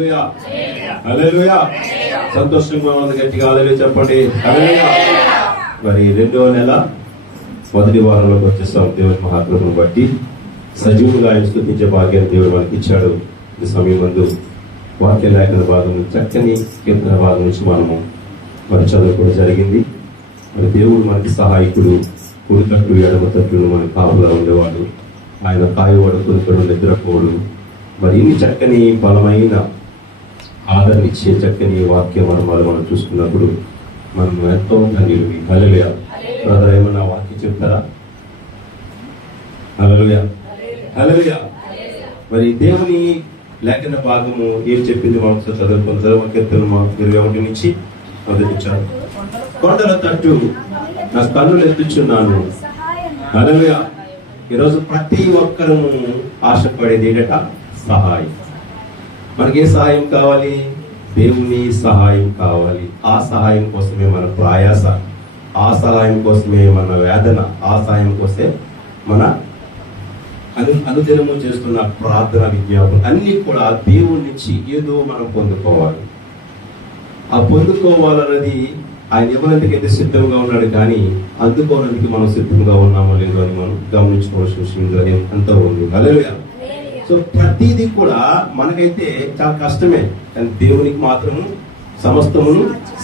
హల్లెలూయా, హల్లెలూయా. సంతోషంగా ఉన్నది, గట్టిగా హల్లెలూయా చెప్పండి. హల్లెలూయా. మరి 2వ నెల మొదటి వారంలోకి వచ్చేస్తాం. దేవుని మహాకృపను బట్టి సజీవులుగా ఆయన స్తుతించే భాగ్యాన్ని దేవుడు మనకి ఇచ్చాడు. ఈ సమయం ముందు వాక్య లేఖన భాగం, చక్కని కీర్తన భాగం నుంచి మనము మరి చదువుకోవడం జరిగింది. మరి దేవుడు మనకి సహాయకుడు, కుడి తట్టు ఎడమ తట్టును మనకి కాపులా ఉండేవాడు. ఆయన కాయవాడు, కొనుక్కడు, నిద్రపోడు. మరి ఇన్ని చక్కని బలమైన ఆదరణ ఇచ్చే చక్కని వాక్య మర్మాలు మనం చూసుకున్నప్పుడు మనం ఎంతో ధన్యులు. హల్లెలూయా. బ్రదర్ ఏమన్నా వాక్యం చెప్తారా? హల్లెలూయా, హల్లెలూయా. మరి దేవుని లేఖన భాగము ఏం చెప్పింది మనం చదువుకుంటారు. కీర్తన 21 నుంచి మొదటిచ్చారు. కొండల తట్టు నా కన్నులు ఎత్తుచున్నాను. హల్లెలూయా. ఈరోజు ప్రతి ఒక్కరము ఆశపడేది ఏంటట? సహాయం. మనకి ఏ సహాయం కావాలి? దేవుని సహాయం కావాలి. ఆ సహాయం కోసమే మన ప్రయాస, ఆ సహాయం కోసమే మన వేదన, ఆ సహాయం కోసమే మన అనుదినము చేస్తున్న ప్రార్థన, విజ్ఞాపన అన్ని కూడా దేవుడి నుంచి ఏదో మనం పొందుకోవాలి. ఆ పొందుకోవాలన్నది ఆయన ఇవ్వనందుకైతే సిద్ధంగా ఉన్నాడు, కానీ అందుకోవడానికి మనం సిద్ధంగా ఉన్నామో లేదో అని మనం గమనించుకోవాల్సిన విషయం ఎంతో ఉంది. హల్లెలూయా. సో ప్రతిదీ కూడా మనకైతే చాలా కష్టమే, కానీ దేవునికి మాత్రము సమస్తమును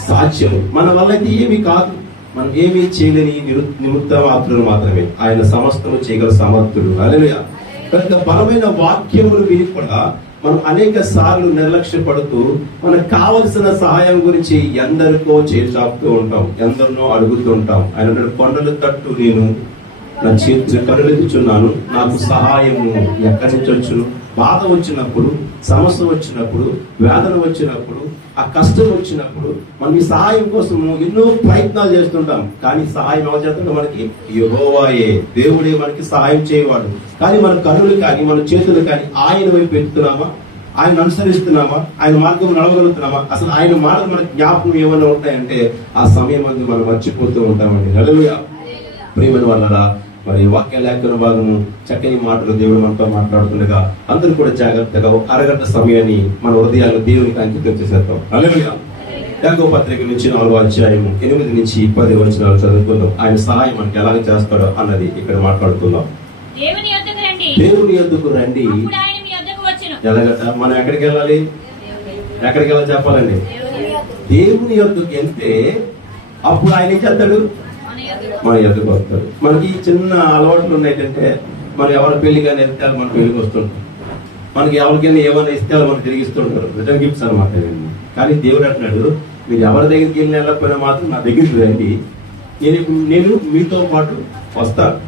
సాధ్యము. మన వల్ల అయితే ఏమీ కాదు, మనం ఏమీ చేయలేని నిమిత్త మాత్రులు మాత్రమే. ఆయన సమస్తము చేయగల సమర్థుడు. హల్లెలూయా. కనుక బలమైన వాక్యములు విని కూడా మనం అనేక సార్లు నిర్లక్ష్య పడుతూ మనకు కావలసిన సహాయం గురించి ఎందరికో చేచాపుతూ ఉంటాం, ఎందరినో అడుగుతూ ఉంటాం. ఆయన కొండల తట్టు నేను నా చేతి కరులెత్తుచున్నాను, నాకు సహాయము ఎక్కడి నుంచి వచ్చును? బాధ వచ్చినప్పుడు, సమస్య వచ్చినప్పుడు, వేదన వచ్చినప్పుడు, ఆ కష్టం వచ్చినప్పుడు మనం ఈ సహాయం కోసము ఎన్నో ప్రయత్నాలు చేస్తుంటాం, కానీ సహాయం ఎవరు చేస్తుంటే మనకి యెహోవాయే, దేవుడే మనకి సహాయం చేయవాడు. కానీ మన కన్నులు కానీ మన చేతులు కానీ ఆయన వైపు పెడుతున్నామా? ఆయన అనుసరిస్తున్నామా? ఆయన మార్గం నడవగలుగుతున్నామా? అసలు ఆయన మాటలు మనకి జ్ఞాపకం ఏమైనా ఉంటాయంటే ఆ సమయం అందు మనం మర్చిపోతూ ఉంటామండి. హల్లెలూయా. ప్రియమైన వాళ్ళరా, మరి వాక్య లేఖన భాగము చక్కని మాటలు దేవుడు మనతో మాట్లాడుతుండగా అందరూ కూడా జాగ్రత్తగా ఒక అరగంట సమయాన్ని మన హృదయాలు దేవునికి అంకితం చేసేద్దాం. హల్లెలూయా. యాకోబు పత్రిక నుంచి 4వ అధ్యాయము 8 నుంచి 10 వచనాలు చదువుకుందాం. ఆయన సహాయం మనకి ఎలాగ చేస్తాడో అన్నది ఇక్కడ మాట్లాడుకుందాం. దేవుని యొద్దకు రండి. ఎలాగట? మనం ఎక్కడికి వెళ్ళాలి? ఎక్కడికి వెళ్ళాలి చెప్పాలండి? దేవుని యొద్దకు వెళ్తే అప్పుడు ఆయన ఏం చేస్తాడు? మన ఎదుగు వస్తాడు. మనకి చిన్న అలవాట్లు ఉన్నాయంటే, మనం ఎవరి పెళ్లి కానీ వెళ్తే మన పెళ్లికి వస్తుంటాం, మనకి ఎవరికైనా ఏమైనా ఇస్తే వాళ్ళు మనకు తిరిగిస్తుంటారు, రిటర్న్ గిఫ్ట్స్ అనమాట. కానీ దేవుడు అంటున్నాడు, మీరు ఎవరి దగ్గరికి వెళ్ళి వెళ్ళకపోయినా మాత్రం నా దగ్గరికి రండి, నేను మీతో పాటు వస్తాను,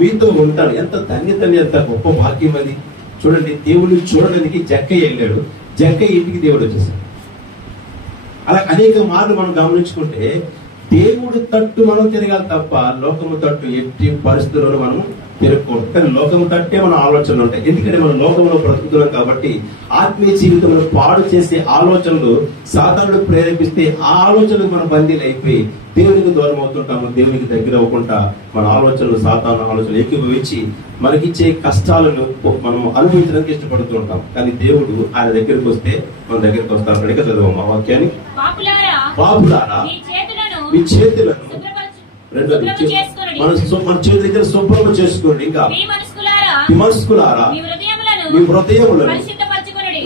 మీతో ఉంటాను. ఎంత ధన్యతని, ఎంత గొప్ప భాగ్యం అది. చూడండి, దేవుడిని చూడడానికి జక్కయ్య వెళ్ళాడు, జక్కయ్య ఇంటికి దేవుడు వచ్చేసాడు. అలా అనేక మార్లు మనం గమనించుకుంటే దేవుడి తట్టు మనం తిరగాలి తప్ప లోకము తట్టు ఎట్టి పరిస్థితుల్లో మనం తిరగకూడదు. కానీ లోకము తట్టే మన ఆలోచనలు ఉంటాయి, ఎందుకంటే మనం లోకంలో బ్రతుకుతున్నాం కాబట్టి. ఆత్మీయ జీవితంలో పాడు చేసే ఆలోచనలు సాతానుడు ప్రేరేపిస్తే ఆ ఆలోచనలకు మనం బందీలు అయిపోయి దేవునికి దూరం అవుతుంటాము. దేవునికి దగ్గర అవ్వకుండా మన ఆలోచనలు, సాతాను ఆలోచనలు ఎక్కువచ్చి మనకిచ్చే కష్టాలను మనం అనుభవించడానికి ఇష్టపడుతూ ఉంటాం. కానీ దేవుడు ఆయన దగ్గరికి వస్తే మన దగ్గరికి వస్తాడు. ఇక చదవము ఆ వాక్యాన్ని. పాపులారా, మీ చేతులను మన చేతుల దగ్గర శుభ్రం చేసుకోండి. ఇంకా మనస్కులారా, మీ హృదయములను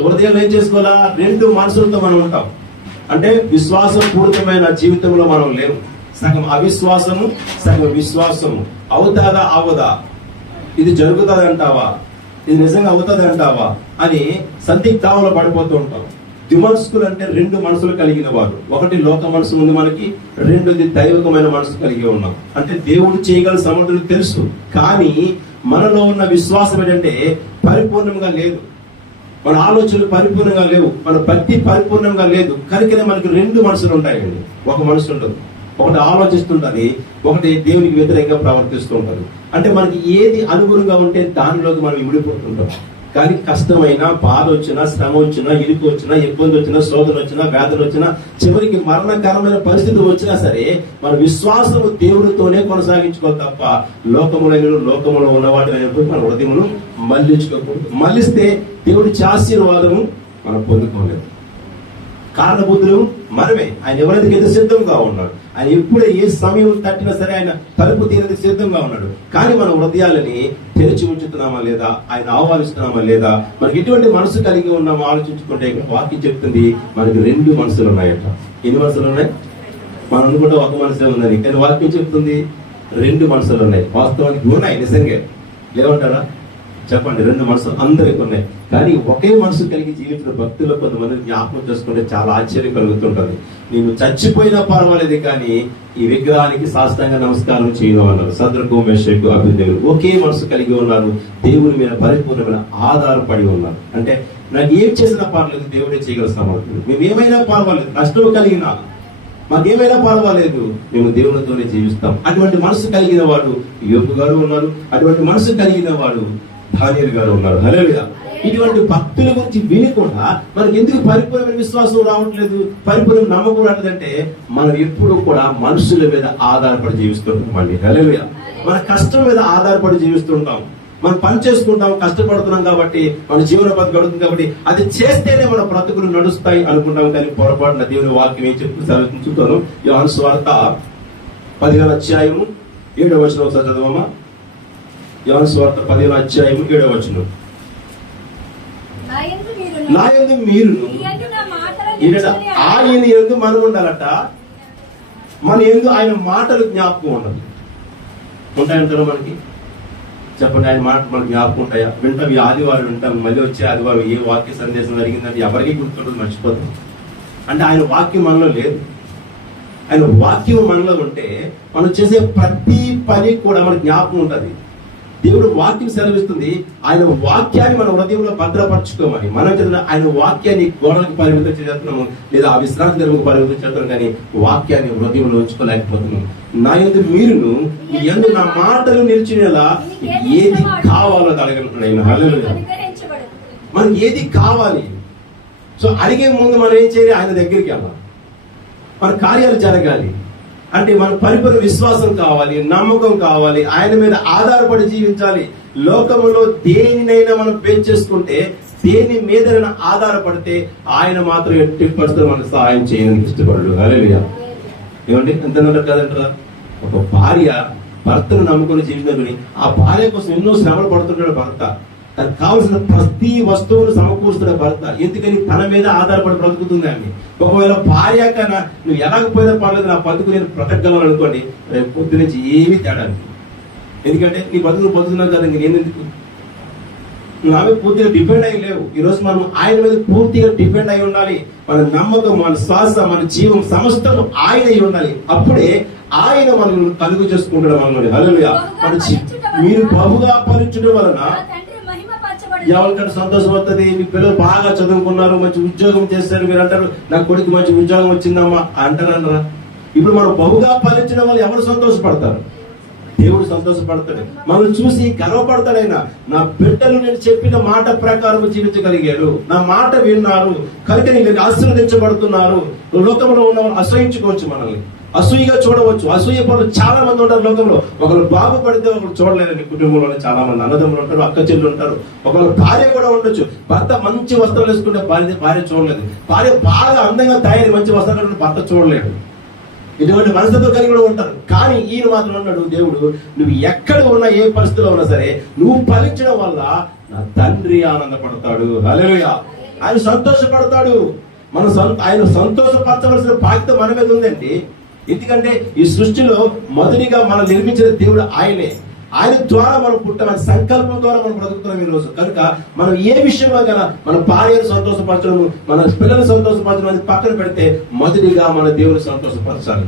హృదయంలో ఏం చేసుకోవాలా? 2 మనసులతో మనం ఉంటాం. అంటే విశ్వాసం పూరితమైన జీవితంలో మనం లేవు. సగం అవిశ్వాసము, సగం విశ్వాసము. అవుతాదా అవదా? ఇది జరుగుతుంది అంటావా? ఇది నిజంగా అవుతుంది అంటావా అని సందిగ్ధాంలో పడిపోతూ ఉంటాం. ద్విమనస్కులు అంటే 2 మనసులు కలిగిన వారు. ఒకటి లోక మనసు ఉంది మనకి, 2ది దైవికమైన మనసు కలిగి ఉన్నాం. అంటే దేవుడు చేయగల సమర్థులు తెలుసు, కానీ మనలో ఉన్న విశ్వాసం ఏంటంటే పరిపూర్ణంగా లేదు. మన ఆలోచనలు పరిపూర్ణంగా లేవు, మన భక్తి పరిపూర్ణంగా లేదు. కనుకనే మనకి 2 మనసులు ఉంటాయండి. ఒక మనసు ఉండదు, ఒకటి ఆలోచిస్తుంటది, ఒకటి దేవునికి వ్యతిరేకంగా ప్రవర్తిస్తూ ఉంటది. అంటే మనకి ఏది అనుగుణంగా ఉంటే దానిలోకి మనం ఇమిడిపోతుంటాం. కానీ కష్టమైనా, బాధ వచ్చినా, శ్రమ వచ్చినా, ఇరుకు వచ్చినా, ఇబ్బంది వచ్చినా, శోధన వచ్చినా, వ్యాధులు వచ్చినా, చివరికి మరణకరమైన పరిస్థితి వచ్చినా సరే మన విశ్వాసము దేవుడితోనే కొనసాగించుకోవాలి తప్ప లోకములో ఉన్న వాటిని మన హృదయమును మళ్లించుకోకూడదు. మళ్లిస్తే దేవుడి ఆశీర్వాదము మనం పొందుకోలేదు. కారణబుద్ధులు మనమే. ఆయన ఎవరైతే సిద్ధంగా ఉన్నాడు. ఆయన ఎప్పుడే ఏ సమయం తట్టినా సరే ఆయన తలుపు తీరేందుకు సిద్ధంగా ఉన్నాడు. కానీ మన హృదయాలని తెరిచి ఉంచుతున్నామా లేదా, ఆయన ఆహ్వానిస్తున్నామా లేదా, మనకి ఎటువంటి మనసు కలిగి ఉన్నామో ఆలోచించుకుంటే ఇక్కడ వాక్యం చెప్తుంది మనకి 2 మనసులు ఉన్నాయట. ఎన్ని మనసులు ఉన్నాయి? మనం అనుకుంటే ఒక మనసే ఉందని, కానీ వాక్యం చెప్తుంది 2 మనసులు ఉన్నాయి. వాస్తవానికి ఉన్నాయి, నిజంగా లేవంటారా? చెప్పండి. 2 మనసులు అందరికి ఉన్నాయి. కానీ ఒకే మనసు కలిగి జీవించిన భక్తులు కొంతమంది జ్ఞాపకం చేసుకుంటే చాలా ఆశ్చర్యం కలుగుతుంటది. నేను చచ్చిపోయినా పర్వాలేదు కానీ ఈ విగ్రహానికి సాష్టాంగ నమస్కారం చేయను అన్నారు. సద్రకు, మేషకు, అభిజ్ఞులు ఒకే మనసు కలిగి ఉన్నారు. దేవుని మీద పరిపూర్ణమైన ఆధారపడి ఉన్నారు. అంటే నాకు ఏం చేసినా పర్వాలేదు, దేవుడే చేయగల సమర్థుడు. మేము ఏమైనా పర్వాలేదు, నష్టం కలిగినా మాకేమైనా పర్వాలేదు, మేము దేవునితోనే జీవిస్తాం. అటువంటి మనసు కలిగిన వాడు యోబు గారు ఉన్నారు. అటువంటి మనసు కలిగిన వాడు దానియేలు గారు ఉన్నారు. హల్లెలూయా. ఇటువంటి భక్తుల గురించి విని కూడా మనకి ఎందుకు పరిపూర్ణమైన విశ్వాసం రావట్లేదు, పరిపూర్ణ నమ్మకం రావట్లేదంటే మనం ఎప్పుడు కూడా మనుషుల మీద ఆధారపడి జీవిస్తుంటాం అండి. హల్లెలూయా. మన కష్టం మీద ఆధారపడి జీవిస్తుంటాం. మనం పని చేసుకుంటాం, కష్టపడుతున్నాం కాబట్టి మన జీవన పద్ధతి గడుతుంది కాబట్టి అది చేస్తేనే మన బ్రతుకులు నడుస్తాయి అనుకుంటాం. కానీ పొరపాటున దేవుని వాక్యం ఏం చెప్తుంటారు? యోహాను సువార్త 10వ అధ్యాయము 7వ వచనం ఒకసారి చదవమా. యోహాను సువార్త 10వ అధ్యాయము 7వ వచనం. నా యందు మీరును ఆయన యందు మనం ఉండాలట, మన యందు ఆయన మాటలు జ్ఞాపకం ఉండదు. ఉంటాయంటారా మనకి? చెప్పండి. ఆయన మాట మనకు జ్ఞాపకం ఉంటాయా? వింటాం. ఈ ఆదివారం వింటాం, మళ్ళీ వచ్చే ఆదివారం ఏ వాక్య సందేశం జరిగిందంటే ఎవరికి గుర్తుంటుంది, మర్చిపోతాం. అంటే ఆయన వాక్యం మనలో లేదు. ఆయన వాక్యం మనలో ఉంటే మనం చేసే ప్రతి పని కూడా మనకు జ్ఞాపకం ఉంటుంది. దేవుడు వాక్యం సెలవిస్తుంది, ఆయన వాక్యాన్ని మన హృదయంలో భద్రపరచుకోమని. మనం చదివిన ఆయన వాక్యాన్ని గోడలకు పరిమితం చేస్తున్నాము, లేదా ఆ విశ్రాంతి ధర్మకు పరిమితం చేస్తున్నాం, కానీ వాక్యాన్ని హృదయంలో ఉంచుకోలేకపోతున్నాం. నా యందు మీరును మీ యందు నా మాటలు నిలిచినేలా ఏది కావాలో అడగలుగుతున్నాడు. హల్లెలూయా. మనకి ఏది కావాలి, సో అడిగే ముందు మనం ఏం చేయాలి? ఆయన దగ్గరికి వెళ్ళాలి. మన కార్యాలు జరగాలి అంటే మన పరిపూర్ణ విశ్వాసం కావాలి, నమ్మకం కావాలి, ఆయన మీద ఆధారపడి జీవించాలి. లోకములో దేనినైనా మనం పెంచేసుకుంటే, దేని మీదైనా ఆధారపడితే ఆయన మాత్రం ఎట్టి పరిస్థితుల్లో మనకు సహాయం చేయడానికి ఇష్టపడడు. హల్లెలూయా. ఏమండి ఎంత కదంటారా? ఒక భార్య భర్తను నమ్ముకుని జీవించుకుని ఆ భార్య కోసం ఎన్నో శ్రమలు పడుతున్నాడు భర్త. తనకు కావలసిన ప్రతి వస్తువును సమకూరుస్తున్న భర్త. ఎందుకని? తన మీద ఆధారపడి బ్రతుకుతుంది అండి. ఒకవేళ భార్య కన్నా నువ్వు ఎలాగపోయినా పర్లేదు, నా బతుకు నేను బ్రతకగలను అనుకోండి, రేపు పొద్దు నుంచి ఏమీ తేడా. ఎందుకంటే నీ బతుకులు బతుకున్నావు కదా, నేను ఎందుకు? నువ్వు ఆమె పూర్తిగా డిపెండ్ అయ్యి లేవు. ఈ రోజు మనం ఆయన మీద పూర్తిగా డిపెండ్ అయి ఉండాలి. మన నమ్మకం, మన శ్వాస, మన జీవం సమస్తం ఆయన అయి ఉండాలి. అప్పుడే ఆయన మనల్ని కలుగు చేసుకుంటాడు మనల్ని. హల్లెలూయా. మీరు బహుగా ఫలించడం వలన ఎవరికంటే సంతోషం వస్తుంది. మీ పిల్లలు బాగా చదువుకున్నారు, మంచి ఉద్యోగం చేస్తారు, మీరు అంటారు నా కొడుకు మంచి ఉద్యోగం వచ్చిందమ్మా అంటారా? ఇప్పుడు మనం బహుగా ఫలించడం వల్ల ఎవరు సంతోషపడతారు? దేవుడు సంతోషపడతాడు. మనం చూసి గర్వపడతాడు. ఆయన నా బిడ్డలు నేను చెప్పిన మాట ప్రకారం జీవించగలిగాడు, నా మాట విన్నారు కనుక నేను ఆశీర్వదించబడుతున్నారు. లోకంలో ఉన్న వాళ్ళు అసహించుకోవచ్చు, మనల్ని అసూయగా చూడవచ్చు. అసూయ పనులు చాలా మంది ఉంటారు లోకంలో. ఒకరు బాగుపడితే ఒకరు చూడలేరండి. కుటుంబంలో చాలా మంది అన్నదమ్ములు ఉంటారు, అక్క చెల్లు ఉంటారు. ఒకరు భార్య కూడా ఉండొచ్చు. భర్త మంచి వస్త్రాలు వేసుకుంటే భార్య చూడలేదు. భార్య బాగా అందంగా తయారీ మంచి వస్త్రాలు భర్త చూడలేడు. ఇటువంటి మనసుతో కలిగి కూడా ఉంటారు. కానీ ఈయన మాత్రం అన్నాడు దేవుడు, నువ్వు ఎక్కడ ఉన్నా, ఏ పరిస్థితిలో ఉన్నా సరే, నువ్వు ఫలించడం వల్ల నా తండ్రి ఆనందపడతాడు. హల్లెలూయా. ఆయన సంతోషపడతాడు. ఆయన సంతోషపరచవలసిన బాధ్యత మన మీద ఉందండి. ఎందుకంటే ఈ సృష్టిలో మొదటిగా మనం నిర్మించిన దేవుడు ఆయనే. ఆయన ద్వారా మనం పుట్టామని సంకల్పం ద్వారా మనం బ్రతుకుతున్నాం ఈ రోజు. కనుక మనం ఏ విషయంలో కన్నా మన భార్యను సంతోషపరచడం, మన పిల్లలు సంతోషపరచడం అనేది పక్కన పెడితే మొదటిగా మన దేవుని సంతోషపరచాలి.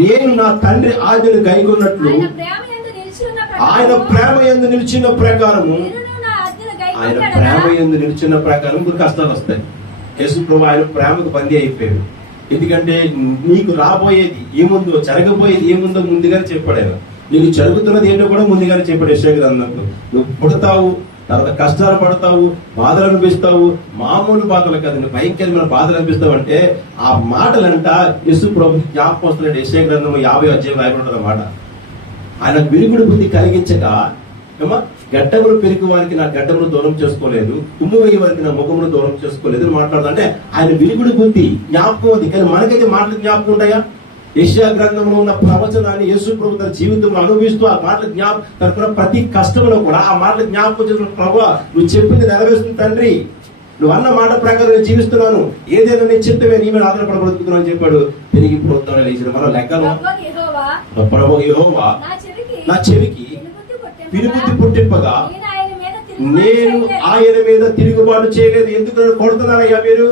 నేను నా తండ్రి ఆజ్ఞను గైకొన్నట్లు ఆయన ప్రేమ యందు నిలిచిన ప్రకారము, ఆయన ప్రేమ యందు నిలిచిన ప్రకారం ఇప్పుడు కష్టాలు వస్తాయి. యేసు ప్రభువు ఆయన ప్రేమకు బందీ అయిపోయాడు. ఎందుకంటే నీకు రాబోయేది ఏముందో, జరగబోయేది ఏముందో ముందుగానే చెప్పాడు ఆయన. నీకు జరుగుతున్నది ఏంటో కూడా ముందుగానే చెప్పాడు యెషయా గ్రంథంలో. నువ్వు పుడతావు, తర్వాత కష్టాలు పడతావు, బాధలు అనిపిస్తావు. మామూలు బాధలు కాదండి, భయంకరమైన బాధలు అనిపిస్తావు. అంటే ఆ మాటలంట యేసు ప్రభు జ్ఞాపకం వస్తున్నాడు. యెషయా గ్రంథం 50వ అధ్యాయం రాయబడి ఉంటుంది మాట. ఆయన విరుగుడు బుద్ధి కలిగించక ఏమా గడ్డములు పెరిగి వారికి నా గడ్డమును దూరం చేసుకోలేదు, ఉమ్ము వేయ వారికి నా ముఖమును దూరం చేసుకోలేదు అని మాట్లాడుతా. అంటే ఆయన విలుగుడు బుద్ధి జ్ఞాపకం ఉంది. కానీ మనకైతే మాటలు జ్ఞాపకం ఉంటాయా? యెషయా గ్రంథంలో ఉన్న ప్రవచనాన్ని యేసు ప్రభు తన జీవితంలో అనుభవిస్తూ ఆ మాటలు తనకున్న ప్రతి కష్టంలో కూడా ఆ మాటలు జ్ఞాపకం చేసిన ప్రభువా నువ్వు చెప్పింది నెరవేరుస్తుంది తండ్రి, నువ్వు అన్న మాట ప్రకారం నేను జీవిస్తున్నాను, ఏదైనా నేను చెప్తే నీ మీద ఆధారపడబడుతున్నాను అని చెప్పాడు. తిరిగి ఇప్పుడు వద్దాను లేచిన మన లెక్కలో ప్రభు యెహోవా నా చెవికి వినుబుద్ధి పుట్టింపగా నేను ఆయన మీద తిరుగుబాటు చేయలేదు. ఎందుకు కొడుతున్నారయ్యా మీరు,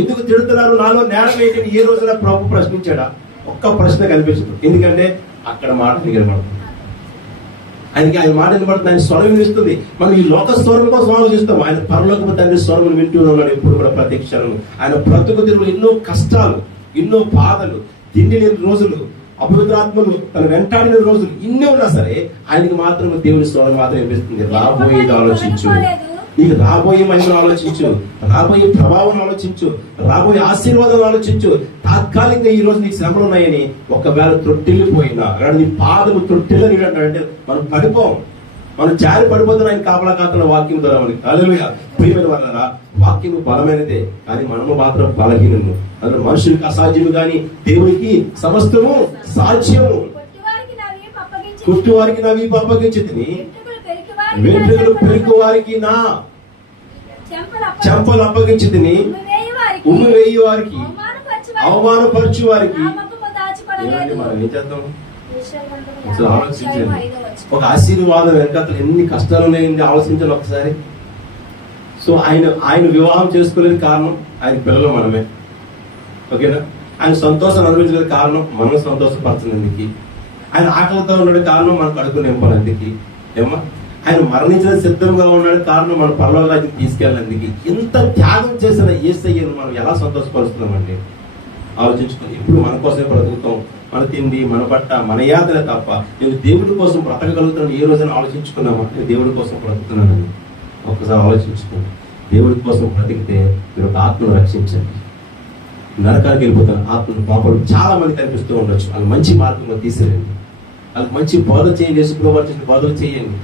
ఎందుకు తిడుతున్నారు, నాలో నేరం ఏంటి ఏ రోజున ప్రభు ప్రశ్నించాడా? ఒక్క ప్రశ్న కనిపించదు. ఎందుకంటే అక్కడ మాట వినబడుతుంది, ఆయనకి ఆయన మాట వినబడుతుంది, ఆయన స్వరం వినిస్తుంది. మనం ఈ లోక స్వరం కోసం ఆలోచిస్తాం, ఆయన పరలోకపు తండ్రి స్వరం వింటూ ఉన్నాడు ఎప్పుడు కూడా ప్రతి క్షణం. ఆయన బ్రతుకు తిరుగులు ఎన్నో కష్టాలు, ఎన్నో బాధలు, తిండి లేని రోజులు, అపవిత్రాత్మలు తన వెంటాడిన రోజులు ఇన్ని ఉన్నా సరే ఆయనకి మాత్రం దేవుని స్వరం మాత్రం వినిపిస్తుంది. రాబోయేది ఆలోచించు, నీకు రాబోయే మహిమను ఆలోచించు, రాబోయే ప్రభావం ఆలోచించు, రాబోయే ఆశీర్వాదం ఆలోచించు. తాత్కాలికంగా ఈ రోజు నీకు శ్రమలు ఉన్నాయని ఒకవేళ తొట్టిల్లిపోయినా నీ పాదము తొట్టిల్లని అంటే మనం పడిపోం, మనం జారి పడిపోతున్న ఆయన కాపలా కాకుండా వాక్యం ద్వారా మనకి హల్లెలూయా. ప్రియమైన వాళ్ళరా, వాక్యము బలమైనదే కానీ మనము మాత్రం బలహీనము. అందులో మనుషులకు అసాధ్యము కానీ దేవునికి సమస్తము సాధ్యము. కుట్టివారికి నా వీపు అప్పగించితిని, వెంట్రుకలు పెరుగు వారికి నా చెంపలు అప్పగించితిని, ఉమ్మి వేయి వారికి అవమానపరచు వారికి. మనం ఏం చేద్దాం? ఆలోచించండి, ఒక ఆశీర్వాదం వెనకాల ఎన్ని కష్టాలు ఉన్నాయండి, ఆలోచించండి ఒకసారి. సో ఆయన వివాహం చేసుకోలేని కారణం ఆయన పిల్లలు మనమే, ఓకేనా? ఆయన సంతోషం అనుభవించలేదు కారణం మనం సంతోషపరచనందుకు, ఆయన ఆకలితో ఉన్నాడు కారణం మనం కడుపు నింపనందుకు, ఏమా ఆయన మరణించిన సిద్ధంగా ఉన్నాడు కారణం మన పరలోక రాజ్యం తీసుకెళ్ళినందుకు. ఇంత త్యాగం చేసిన యేసయ్యను మనం ఎలా సంతోషపరుస్తున్నామండి? ఆలోచించుకొని ఎప్పుడు మన కోసమే బ్రతుకుతాం, మన తిండి, మన బట్ట, మన యాత్ర తప్ప నేను దేవుడి కోసం బ్రతకగలుగుతాను ఏ రోజైనా ఆలోచించుకున్నామా? నేను దేవుడి కోసం బ్రతుకుతున్నానని ఒక్కసారి ఆలోచించుకోండి. దేవుడి కోసం బ్రతికితే మీరు ఒక ఆత్మను రక్షించండి. నరకానికి వెళ్ళిపోతాను ఆత్మను పాపలు చాలా మంది కనిపిస్తూ ఉండొచ్చు, వాళ్ళు మంచి మార్గంలో తీసేయండి, వాళ్ళకి మంచి బోధ చేయండి, యేసుప్రభువు బోధలు చేయండి,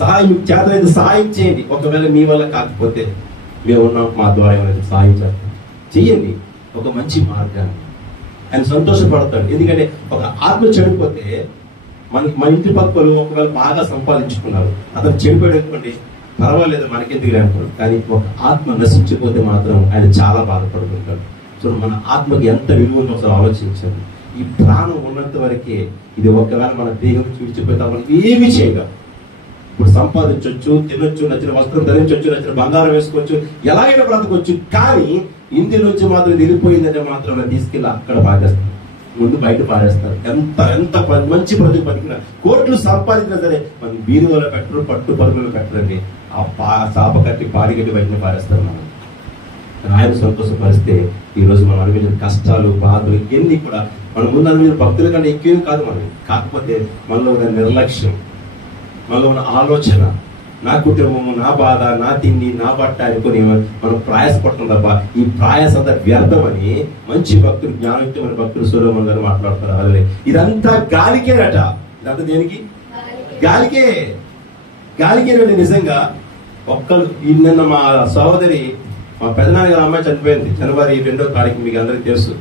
సహాయం చేతనైతే సహాయం చేయండి. ఒకవేళ మీ వల్ల కాకపోతే మేము ఉన్నాం, మా ద్వారా ఏమైనా సహాయం చేస్తాం చెయ్యండి ఒక మంచి మార్గాన్ని. ఆయన సంతోషపడతాడు. ఎందుకంటే ఒక ఆత్మ చెడిపోతే మన ఇంటి పక్కలు ఒకవేళ బాగా సంపాదించుకున్నారు, అతను చెడిపోయేటువంటి పర్వాలేదు మనకెందుకు అనుకోండి, కానీ ఒక ఆత్మ నశించిపోతే మాత్రం ఆయన చాలా బాధపడుతుంటాడు. సో మన ఆత్మకి ఎంత విలువ కోసం ఆలోచించండి. ఈ ప్రాణం ఉన్నంత వరకే ఇది. ఒకవేళ మన దేహం విడిచిపోతే మనం ఏమి చేయగలం? ఇప్పుడు సంపాదించవచ్చు, తినొచ్చు, నచ్చిన వస్త్రం ధరించవచ్చు, నచ్చిన బంగారం వేసుకోవచ్చు, ఎలాగైనా బ్రతకొచ్చు. కానీ ఇంటి నుంచి మాత్రం వెళ్ళిపోయిందంటే మాత్రం తీసుకెళ్ళి అక్కడ పారేస్తారు, ముందు బయట పారేస్తారు. ఎంత ఎంత మంచి బ్రతుకు బతికినా, కోట్లు సంపాదించినా సరే మనం బీరువాలో పెట్టరు, పట్టు పరుగులు పెట్టరండి. ఆ చాప కట్టి పాడిగట్టి బయటనే పారేస్తారు. మనం ఆయన సంతోషపరిస్తే ఈ రోజు మనం అనుభవించిన కష్టాలు, బాధలు ఇవన్నీ కూడా మన ముందు అనుభవించిన భక్తుల కంటే ఎక్కువ కాదు మనం. కాకపోతే మనలో ఉన్న నిర్లక్ష్యం, మనలో ఉన్న ఆలోచన, నా కుటుంబము, నా బాధ, నా తిండి, నా బట్ట అనుకుని మనం ప్రయాసపడుతుంది తప్ప ఈ ప్రయాస అంతా వ్యర్థమని మంచి భక్తులు, జ్ఞానయుక్తమైన భక్తులు సొలొమోను గారు మాట్లాడతారు. అదే ఇదంతా గాలికేనట. ఇదంతా దేనికి? గాలికే. గాలికేనండి నిజంగా. ఒక్కరు నిన్న మా సహోదరి, మా పెదనాన్న గారు అమ్మాయి చనిపోయింది జనవరి 2వ తారీఖు. మీకు అందరికీ తెలుసు.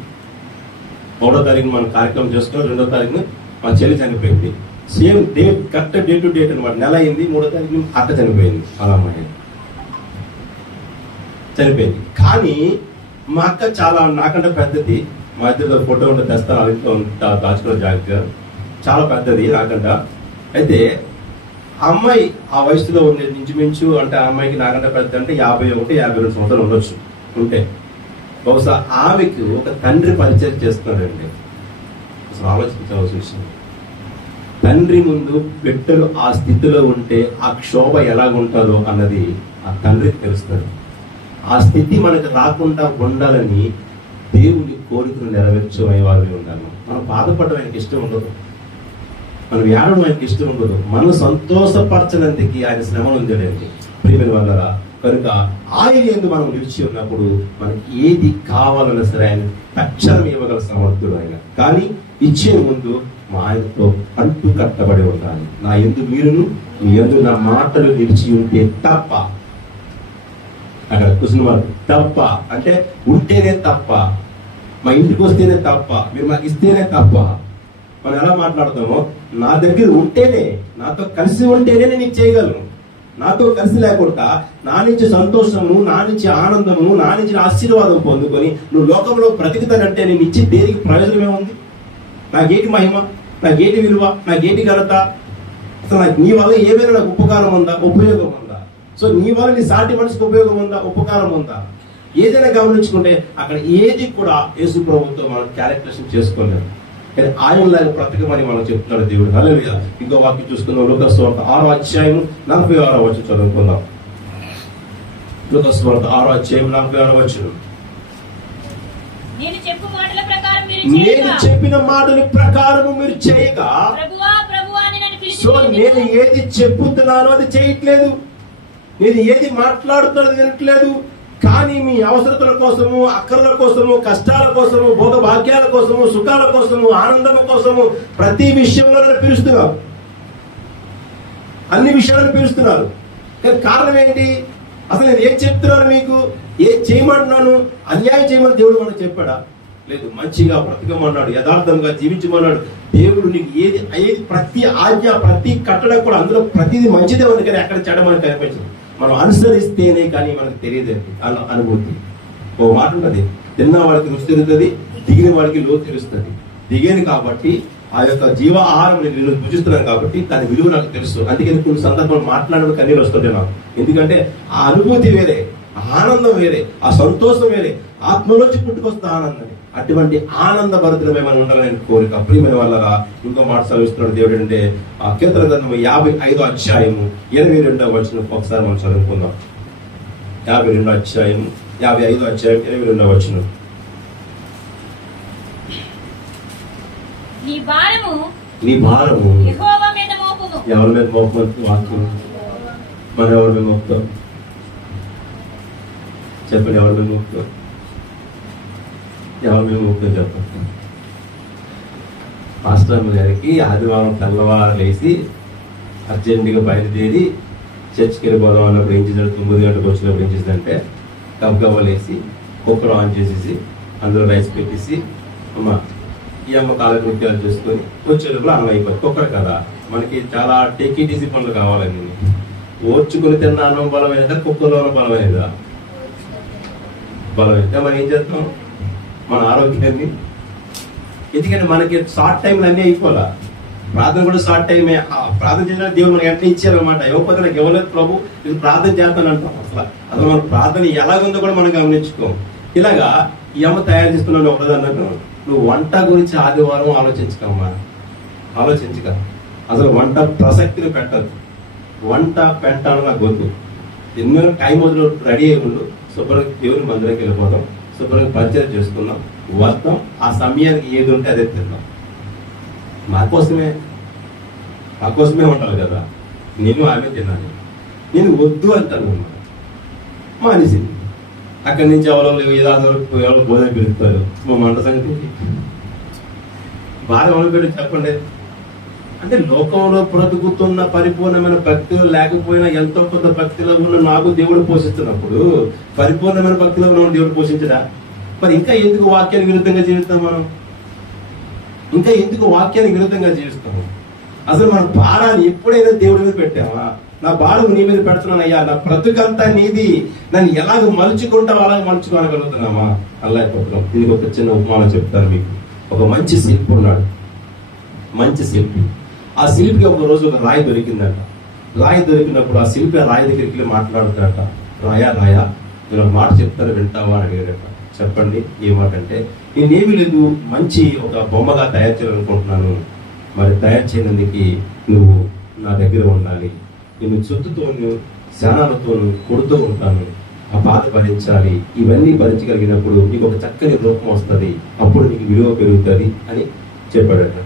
3వ తారీఖు మనం కార్యక్రమం చేసుకుని 2వ తారీఖున మా చెల్లి చనిపోయింది. Same date, correct date to date అనమాట. నెల అయింది, 3వ తారీఖు అక్క చనిపోయింది. వాళ్ళ అమ్మాయి చనిపోయింది. కానీ మా అక్క చాలా నాకంటే పెద్దది. మా ఇద్దరు ఫోటో ఉంటే తెస్తాను, వాళ్ళ ఇంట్లో దాచుకున్న జాగ్రత్తగా. చాలా పెద్దది నాకంట. అయితే ఆ అమ్మాయి ఆ వయసులో ఉండే ఇంచుమించు, అంటే ఆ అమ్మాయికి నాకంటే పెద్ద అంటే 51-52 సంవత్సరాలు ఉండొచ్చు ఉంటే. బహుశా ఆమెకు ఒక తండ్రి పరిచయం చేస్తున్నాడండి. అసలు ఆలోచించవలసిన విషయం. తండ్రి ముందు బిడ్డలు ఆ స్థితిలో ఉంటే ఆ క్షోభ ఎలాగుంటుందో అన్నది ఆ తండ్రికి తెలుస్తుంది. ఆ స్థితి మనకు రాకుండా ఉండాలని దేవుని కోరికను నెరవేర్చే వారిని ఉండాలి. మనం బాధపడడం ఆయనకి ఇష్టం ఉండదు, మనం ఏడడం ఆయనకి ఇష్టం ఉండదు. మనం సంతోషపరచనందుకు ఆయన శ్రమను ఉందండి ప్రియమైన వాళ్ళరా. కనుక ఆయన యందు మనం నిలిచి ఉన్నప్పుడు మనకి ఏది కావాలన్నా సరే ఆయన తక్షణం ఇవ్వగల సమర్థుడు ఆయన. కానీ ఇచ్చే ముందు మా ఆయనతో అంటూ కట్టబడి ఉండాలి. నా యందు మీరును మీ యందు నా మాటలు నిలిచి ఉంటే తప్ప. అక్కడ కూర్చున్న తప్ప అంటే ఉంటేనే తప్ప, మా ఇంటికి వస్తేనే తప్ప, మీరు మాకు ఇస్తేనే తప్ప. మనం ఎలా మాట్లాడతామో, నా దగ్గర ఉంటేనే, నాతో కలిసి ఉంటేనే నేను నీకు చేయగలను. నాతో కలిసి లేకుండా నా నుంచి సంతోషము, నా నుంచి ఆనందము, నా నుంచి ఆశీర్వాదం పొందుకొని నువ్వు లోకంలో బ్రతికుతానంటే నేను ఇచ్చి దేనికి ప్రయోజనమే ఉంది? నాకేటి మహిమ, నాకేటి విలువ, నాకేటి ఘనత? అసలు నాకు నీ వల్ల ఏమైనా నాకు ఉపకారం ఉందా, ఉపయోగం ఉందా? సో నీ వల్ల నీ సాటి మనిషికి ఉపయోగం ఉందా, ఉపకారం ఉందా? ఏదైనా గమనించుకుంటే అక్కడ ఏది కూడా యేసు ప్రభువుతో మనం క్యాలిక్యులేషన్ చేసుకోలేము. కానీ ఆయనలాగా బ్రతకమని మనం చెప్తున్నాడు దేవుడు. హల్లెలూయా. ఇంకో వాక్యం చూసుకుందాం. లూకా సువార్త 6వ అధ్యాయం 46వ వచనం చదువుకుందాం. లూకా సువార్త 6వ అధ్యాయం 46వ వచనం. నేను చెప్పిన మాటల ప్రకారం మీరు చేయగా సో నేను ఏది చెప్పుతున్నానో అది చేయట్లేదు, నేను ఏది మాట్లాడుతున్నది వినట్లేదు. కానీ మీ అవసరతల కోసము, అక్కర్ల కోసము, కష్టాల కోసము, భోగభాగ్యాల కోసము, సుఖాల కోసము, ఆనందం కోసము ప్రతి విషయంలో నన్ను పిలుస్తున్నారు, అన్ని విషయాలను పిలుస్తున్నారు. కానీ కారణం ఏంటి? అసలు నేను ఏం చెప్తున్నాను, మీకు ఏం చేయమంటున్నాను? అన్యాయం చేయమని దేవుడు మనకు చెప్పాడా? లేదు. మంచిగా బ్రతకమన్నాడు, యథార్థంగా జీవించమన్నాడు. దేవుడు నీకు ఏది ప్రతి ఆజ్ఞ, ప్రతి కట్టడ కూడా అందులో ప్రతిదీ మంచిదే ఉంది, కానీ అక్కడ చెడ మనకు కనిపించదు. మనం అనుసరిస్తేనే కానీ మనకు తెలియదు అనుభూతి. ఓ మాట ఉంటుంది, తిన్న వాడికి రుచి తెలుస్తుంది, దిగిన వాడికి లోతు తెలుస్తుంది. దిగేది కాబట్టి ఆ యొక్క జీవ ఆహారం నేను భుజిస్తున్నాను కాబట్టి దాని విలువ నాకు తెలుసు. అందుకని కొన్ని సందర్భాలు మాట్లాడడానికి కన్నీళ్ళు వస్తుంటే నాకు, ఎందుకంటే ఆ అనుభూతి వేరే, ఆనందం వేరే, ఆ సంతోషం వేరే, ఆత్మలోంచి పుట్టుకొస్తా ఆనందం. అటువంటి ఆనంద భరితమే మనం ఉండాలని కోరిక. ప్రియమైన వాళ్ళగా ఇంకో మాట చదివిస్తున్నాడు దేవుడు అంటే ఆ కీర్తన గ్రంథం 55వ అధ్యాయము 22వ వచనం ఒకసారి మనం చదువుకుందాం. 52వ అధ్యాయం 55వ అధ్యాయం 22వ వచనం. నీ భారము ఎవరి మీద మోపమంది వాక్యం? మనం ఎవరి మీద మోపుతాం చెప్పండి? ఎవరి మీద మోపుతాం? ఎవరి మీద మోపుతాం చెప్పండి? మాస్టర్ గారికి ఆదివారం తెల్లవారు లేచి అర్జెంటుగా బయలుదేరి చర్చికి వెళ్ళిపోదాం అన్నప్పుడు ఏం చేశాడు? 9 గంటలకు వచ్చినప్పుడు ఏం చేసిందంటే గబగబా లేసి కుక్కర్ ఆన్ చేసేసి అందులో రైస్ పెట్టేసి అమ్మ ఈ అమ్మ కాలకృత్యాలు చేసుకొని వచ్చేటప్పుడు అన్నం అయిపోయింది. కుక్కర్ కదా, మనకి చాలా టెక్కిటీసీ పనులు కావాలని ఓర్చుకుని తిన్న అన్నం బలమైనదా, కుక్కర్లో బలమైనదా? బలమైనదా. మనం ఏం చేస్తాం? మన ఆరోగ్యాన్ని, ఎందుకంటే మనకి షార్ట్ టైంలో అన్నీ అయిపోవాలా. ప్రార్థన కూడా షార్ట్ టైమే. ప్రార్థన చేసిన దేవుడు మనకి వెంటనే ఇచ్చారనమాట. ఇవ్వకపోతే నాకు ఇవ్వలేదు ప్రభు, నేను ప్రార్థన చేస్తాను అంటాం. అసలు మన ప్రార్థన ఎలాగుందో కూడా మనం గమనించుకోం. ఇలాగా ఈ అమ్మ తయారు చేస్తున్నాను ఒకదాన్ని. నువ్వు వంట గురించి ఆదివారం ఆలోచించకమ్మా, ఆలోచించక. అసలు వంట ప్రసక్తిని పెట్టద్దు. వంట పెట్టాలని నాకు వద్దు. ఎన్నో టైం వదిలి రెడీ అయ్యి ఉండు, శుభ్రంగా దేవుని మందిరానికి వెళ్ళిపోతాం, శుభ్రంగా పరిచయం చేసుకుందాం, వస్తాం, ఆ సమయానికి ఏది ఉంటే అదే తిందాం. మాకోసమే ఉండాలి కదా. నేను ఆమె తిన్నాను, నేను వద్దు అంటాను. మానేసింది. అక్కడి నుంచి ఎవరో భోజనం పిలుస్తారు. మా మంట సంగతి బాగా ఎవరు పెట్టి చెప్పండి. అంటే లోకంలో బ్రతుకుతున్న పరిపూర్ణమైన భక్తులు లేకపోయినా ఎంతో కొంత భక్తిలో ఉన్న నాకు దేవుడు పోషిస్తున్నప్పుడు పరిపూర్ణమైన భక్తిలో ఉన్న దేవుడు పోషించడా? మరి ఇంకా ఎందుకు వాక్యానికి విరుద్ధంగా జీవిస్తాం మనం? ఇంకా ఎందుకు వాక్యానికి విరుద్ధంగా జీవిస్తాము? అసలు మన భారాన్ని ఎప్పుడైనా దేవుడి మీద పెట్టామా? నా భారం నీ మీద పెడుతున్నానయ్యా, నా బ్రతుకంతా నీది, నన్ను ఎలాగ మలుచుకుంటావు అలాగ మలుచుకోగలుగుతున్నామా? అలా అయిపోతున్నాం. దీనికి ఒక చిన్న ఉపమానం చెప్తాను మీకు. ఒక మంచి శిల్పి ఉన్నాడు, మంచి శిల్పి. ఆ శిల్పికి ఒక రోజు ఒక రాయి దొరికిందట. రాయి దొరికినప్పుడు ఆ శిల్పి ఆ రాయి దగ్గరికి వెళ్ళి మాట్లాడుతాడట. రాయా నేను ఒక మాట చెప్తాను, వింటావా అని అడిగాడట. చెప్పండి. ఏ మాట అంటే, నేనేమీ లేదు, మంచి ఒక బొమ్మగా తయారు చేయాలనుకుంటున్నాను. మరి తయారు చేయడానికి నువ్వు నా దగ్గర ఉండాలి. నేను చుట్టుతోను శానాలతోను కొడుతూ ఉంటాను, ఆ బాధ భరించాలి. ఇవన్నీ భరించగలిగినప్పుడు నీకు ఒక చక్కని రూపం వస్తుంది, అప్పుడు నీకు విలువ పెరుగుతుంది అని చెప్పాడట.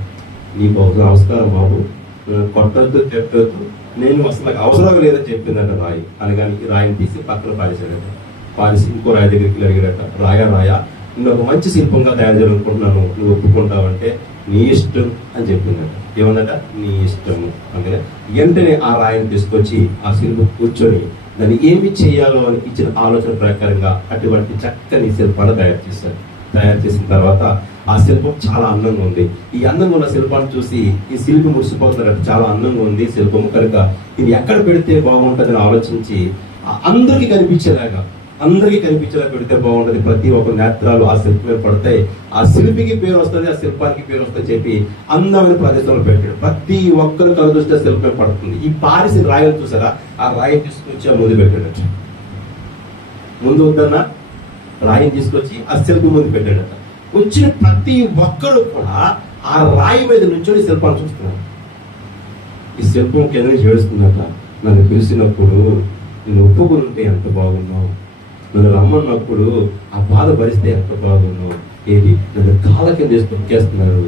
నీకు ఒక నమస్కారం బాబు, కొట్టద్దు తిట్టద్దు, నేను అసలు నాకు అవసరం లేదని చెప్పిందట రాయి. అనగాని ఈ రాయిని తీసి పక్కన పారేశాడట. పారేసి ఇంకో రాయి దగ్గరికి అడిగాడట. రాయా నేను ఒక మంచి శిల్పంగా తయారు చేయాలనుకుంటున్నాను, నువ్వు ఒప్పుకుంటావంటే నీ ఇష్టం అని చెప్పిందట. ఏమన్నట? నీ ఇష్టము. అంటే వెంటనే ఆ రాయిని తీసుకొచ్చి ఆ శిల్పం కూర్చొని దాన్ని ఏమి చేయాలో అని ఇచ్చిన ఆలోచన ప్రకారంగా అటువంటి చక్కని శిల్పాన్ని తయారు చేశారు. తయారు చేసిన తర్వాత ఆ శిల్పం చాలా అందంగా ఉంది. ఈ అందంగా ఉన్న శిల్పాన్ని చూసి ఈ శిల్పి మురిసిపోతారట. చాలా అందంగా ఉంది శిల్పం కనుక ఇది ఎక్కడ పెడితే బాగుంటుందని ఆలోచించి అందరికీ కనిపించేలాగా పెడితే బాగుంటది. ప్రతి ఒక్క నేత్రాలు ఆ శిల్పం మీద పడతాయి. ఆ శిల్పికి పేరు వస్తుంది, ఆ శిల్పానికి పేరు వస్తుంది చెప్పి అందమైన ప్రదేశంలో పెట్టాడు. ప్రతి ఒక్కరు కలుదృష్టి శిల్పం పడుతుంది. ఈ పారిసి రాయలు చూసారా, ఆ రాయిని తీసుకొచ్చి ఆ ముందు పెట్టాడట. ముందు వద్దన్న రాయిని తీసుకొచ్చి ఆ శిల్పం ముందు పెట్టాడట. వచ్చిన ప్రతి ఒక్కరు కూడా ఆ రాయి మీద నుంచొని శిల్పాన్ని చూస్తున్నారు. ఈ శిల్పం కింద నుంచి ఏడుస్తుందట. నన్ను పిలిచినప్పుడు నేను ఒప్పుకుని ఉంటే ఎంత బాగున్నావు, నన్ను రమ్మన్నప్పుడు ఆ బాధ భరిస్తే ఎంత బాగున్నావు, ఏది నన్ను కాళ్ళ కింద వేసి తొక్కేస్తున్నారు.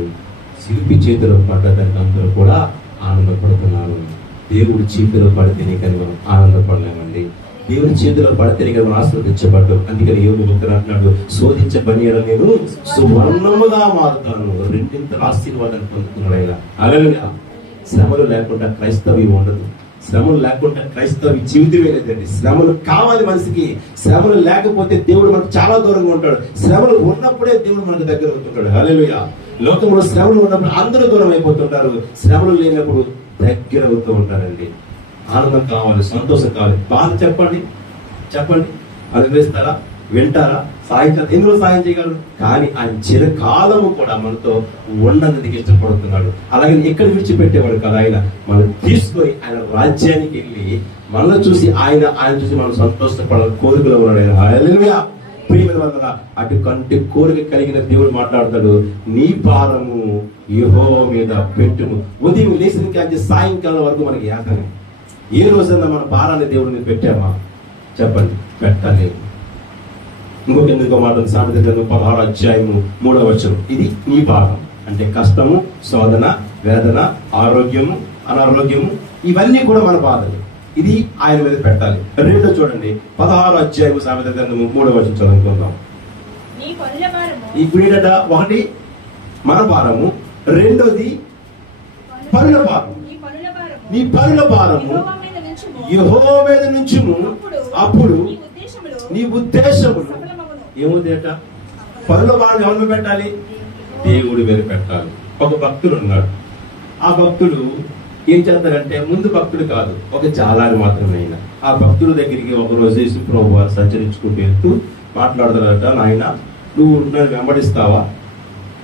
శిల్పి చేతిలో పడ్డదానికి అందరూ కూడా ఆనందపడుతున్నారు. దేవుడి చేతిలో పడితేనే కానీ మనం ఆనందపడలేమండి. దేవుడి చేతిలో పడితేనే కానీ మనం ఆశీర్వదించబడ్డాం. అందుకని యోగు భక్తుడు అంటున్నాడు, శోధించబడి నేను సువర్ణముగా మారుతాను, రెండింతల ఆశీర్వాదాన్ని పొందుతున్నాడు ఆయన. హల్లెలూయా. శ్రమలు లేకుండా క్రైస్తవి ఉండదు. శ్రమలు లేకుండా క్రైస్తవ జీవితమే లేదండి. శ్రమలు కావాలి మనిషికి. శ్రమలు లేకపోతే దేవుడు మనకు చాలా దూరంగా ఉంటాడు. శ్రమలు ఉన్నప్పుడే దేవుడు మనకు దగ్గర అవుతుంటాడు. హల్లెలూయా. లోకంలో శ్రమలు ఉన్నప్పుడు అందరూ దూరం అయిపోతుంటారు. శ్రమలు లేనప్పుడు దగ్గర అవుతూ ఉంటారండి. ఆనందం కావాలి, సంతోషం కావాలి. బాధ చెప్పండి అనుభవిస్తారా, వింటారా, సాయం ఎందులో సాయం చేయగలరు? కానీ ఆయన చిరకాలము కూడా మనతో ఉండడానికి ఇష్టపడుతున్నాడు. అలాగే ఎక్కడ విడిచిపెట్టేవాడు కదా, ఆయన మనం తీసుకొని ఆయన రాజ్యానికి వెళ్ళి మనల్ని చూసి ఆయన చూసి మనం సంతోషపడాలి కోరికలో ఉన్నాడు ఆయన. హల్లెలూయా. ప్రియమైన వాళ్ళ అటువంటి కోరిక కలిగిన దేవుడు మాట్లాడతాడు, నీ భారము యెహోవా మీద పెట్టుము. ఉదయం లేచిన కాంచి సాయంకాలం వరకు మనకి యాతన. ఏ రోజైనా మన భారాన్ని దేవుడి మీద పెట్టామా? చెప్పండి, పెట్టలేదు. ఇంకొక మాట సామెత గ్రంథం 16వ అధ్యాయము 3వ వచనం. ఇది నీ భారం అంటే కష్టము, శోధన, వేదన, ఆరోగ్యము, అనారోగ్యము, ఇవన్నీ కూడా మన బాధలు. ఇది ఆయన మీద పెట్టాలి. రెండో చూడండి, 16వ అధ్యాయము సామెత గ్రంథము 3వ వచనం చదువుకుందాం. ఇప్పుడు ఏంటంట, ఒకటి మన భారము, రెండోది పనుల భారము. నీ పనుల భారము యెహోవా మీద నుంచుము, అప్పుడు నీ ఉద్దేశములు ఏముందేట? పనుల భారం ఎవరిని పెట్టాలి? దేవుడి మీద పెట్టాలి. ఒక భక్తుడు ఉన్నాడు. ఆ భక్తుడు ఏం చేస్తాడంటే, ముందు భక్తుడు కాదు, ఒక జాలారి మాత్రమే అయినా. ఆ భక్తుడి దగ్గరికి ఒక రోజు యేసు ప్రభువు వారు సంచరించుకుంటూ వెళ్తూ మాట్లాడుతాడట, నాయన నువ్వు నన్ను వెంబడిస్తావా?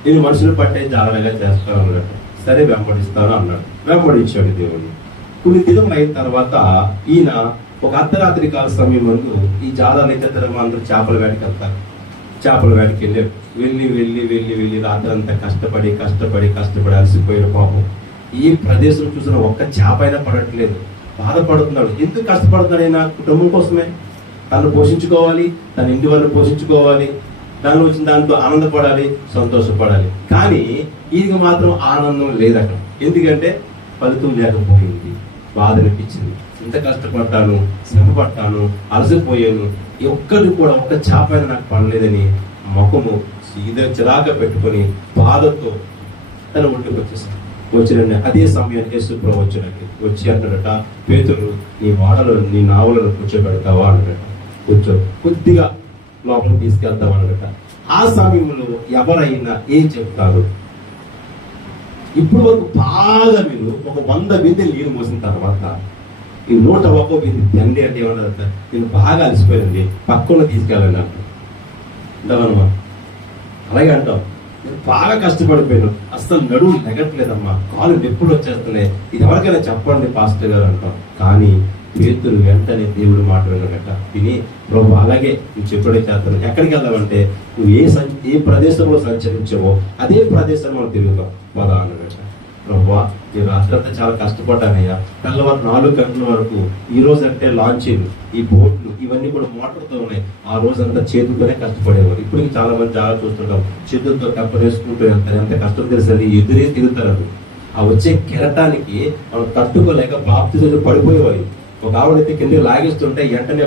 నేను మనుషులు పట్టే జాలనగా చేస్తాను అన్నట్టు. సరే వెంబడిస్తాను అన్నాడు. వెంబడించాడు దేవుడిని. కొన్ని దినం అయిన తర్వాత ఈయన ఒక అర్ధరాత్రి కాల సమయం ముందు ఈ జాలాలు ఇతర అందరూ చేపల వేటకి వెళ్తారు. చేపల వేటకి వెళ్ళి రాత్రి అంతా కష్టపడి అలసిపోయిన పాపం. ఈ ప్రదేశం చూసిన ఒక్క చేప అయినా పడట్లేదు. బాధపడుతున్నాడు. ఎందుకు కష్టపడుతున్నాడు? అయినా కుటుంబం కోసమే, తను పోషించుకోవాలి, తన ఇంటి వాళ్ళని పోషించుకోవాలి, దాని వచ్చిన దాంతో ఆనందపడాలి, సంతోషపడాలి. కానీ ఇది మాత్రం ఆనందం లేదు అక్కడ. ఎందుకంటే ఫలితం లేకపోయింది. బాధ అనిపించింది. ఇంత కష్టపడ్డాను, శ్రమ పడ్డాను, అలసిపోయాను, ఒక్కటి కూడా ఒక్క చేప అయినా నాకు పడలేదని ముఖము ఇదే చిరాక పెట్టుకొని బాధతో తన ఒంటికి వచ్చేసాడు. వచ్చిన అదే సమయానికి యేసు ప్రభువు వచ్చి అంటాడట, పేతురు నీ వాడలో నీ నావలను కూర్చోబెడతావా అన్నట. కొద్దిగా లోపలికి తీసుకెళ్తావా అన్నట. ఆ సమయంలో ఎవరైనా ఏం చెప్తారు? ఇప్పుడు వరకు బాగా మీరు ఒక 100 బిందెలు నీరు మోసిన తర్వాత ఈ 101వ బిందె తండ్రి అంటే ఏమన్నా, నేను బాగా అలసిపోయానండి, పక్కన తీసుకెళ్ళండి అంటావన్నమా. అలాగే అంటాం, నేను బాగా కష్టపడిపోయాను, అస్సలు నడువు లెగట్లేదమ్మా, కాలు నొప్పులు వచ్చేస్తున్నాయి, ఇది ఎవరికైనా చెప్పండి పాస్టర్ గారు అంటాం. కానీ పేతురు వెంటనే దేవుడు మాట వినగట విని, ప్రభు అలాగే నువ్వు చెప్పడే చేస్తాను. ఎక్కడికి వెళ్ళావంటే, నువ్వు ఏ ప్రదేశంలో సంచరించావో అదే ప్రదేశం మనం తిరుగుతాం పదా అన్నగట. ప్రభు నేను రాత్రంతా చాలా కష్టపడ్డానయ్యా, తెల్లవారు 4 గంటల వరకు. ఈ రోజు అంటే లాంచీలు, ఈ బోట్లు ఇవన్నీ కూడా మోటార్తో ఉన్నాయి. ఆ రోజంతా చేతులతోనే కష్టపడేవారు. ఇప్పటికి చాలా మంది చాలా చూస్తుంటాం, చేతులతో కప్పరేసుకుంటూ వెళ్తారు. ఎంత కష్టం తెలుసని ఎదురే తిరుగుతారు. ఆ వచ్చే కెరటానికి మనం తట్టుకోలేక బాప్తిజంలో పడిపోయేవారు. ఒక ఆవిడైతే కింద లాగిస్తుంటే వెంటనే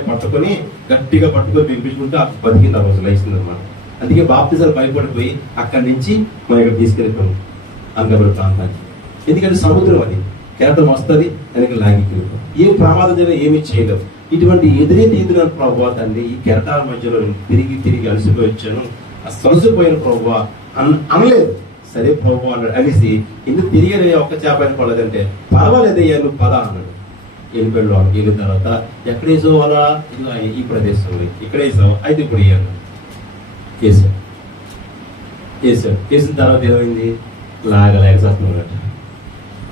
గట్టిగా పట్టుకొని బిగించుకుంటే బతికింది, ఆ రోజు లేచింది అనమాట. అందుకే బాప్తిజాలు భయపడిపోయి అక్కడి నుంచి మనం ఇక్కడ తీసుకెళ్ళిపోయాం. అంగబడి ప్రాంతానికి. ఎందుకంటే సముద్రం అది, కెరటం వస్తుంది, దానికి లాగికి ఏం ప్రమాదం జరిగినా ఏమీ చేయలేవు. ఇటువంటి ఎదురైన ప్రభావ తండ్రి, ఈ కెరటాల మధ్యలో తిరిగి అలసిపోయి వచ్చాను, సొలసిపోయిన ప్రభావ అనలేదు. సరే ప్రభావ అన్నాడు. అనేసి ఎందుకు తిరిగి ఒక్క చేప అయిన పడలేదంటే పర్వాలేదయ్యా నువ్వు పద అన్నాడు. వెళ్ళిన తర్వాత ఎక్కడ వేసావు అలా, ఈ ప్రదేశంలో ఇక్కడ వేసావు, అయితే ఇప్పుడు వేసిన తర్వాత ఏమైంది, లాగలేక సత్తున్నాడట.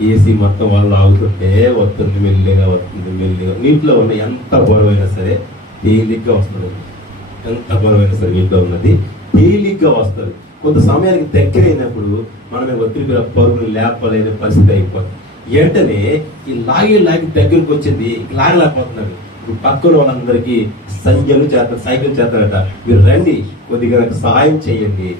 ఏసీ మొత్తం వాళ్ళు ఆగుతుంటే వస్తుంది, మెల్లిగా నీటిలో ఉన్న ఎంత బరువైనా సరే తేలిగ్గా వస్తుంది. ఎంత బరువైనా సరే నీటిలో ఉన్నది తేలిగ్గా వస్తుంది. కొంత సమయానికి దగ్గర అయినప్పుడు మనమే ఒత్తిడి పరుగులు లేపలేని పరిస్థితి అయిపోతుంది. వెంటనే ఈ లాగి దగ్గరకు వచ్చింది, లాగలేకపోతున్నారు. ఇప్పుడు పక్కన వాళ్ళందరికీ సైకిల్ చేస్తారట, మీరు రండి కొద్దిగా నాకు సహాయం చేయండి,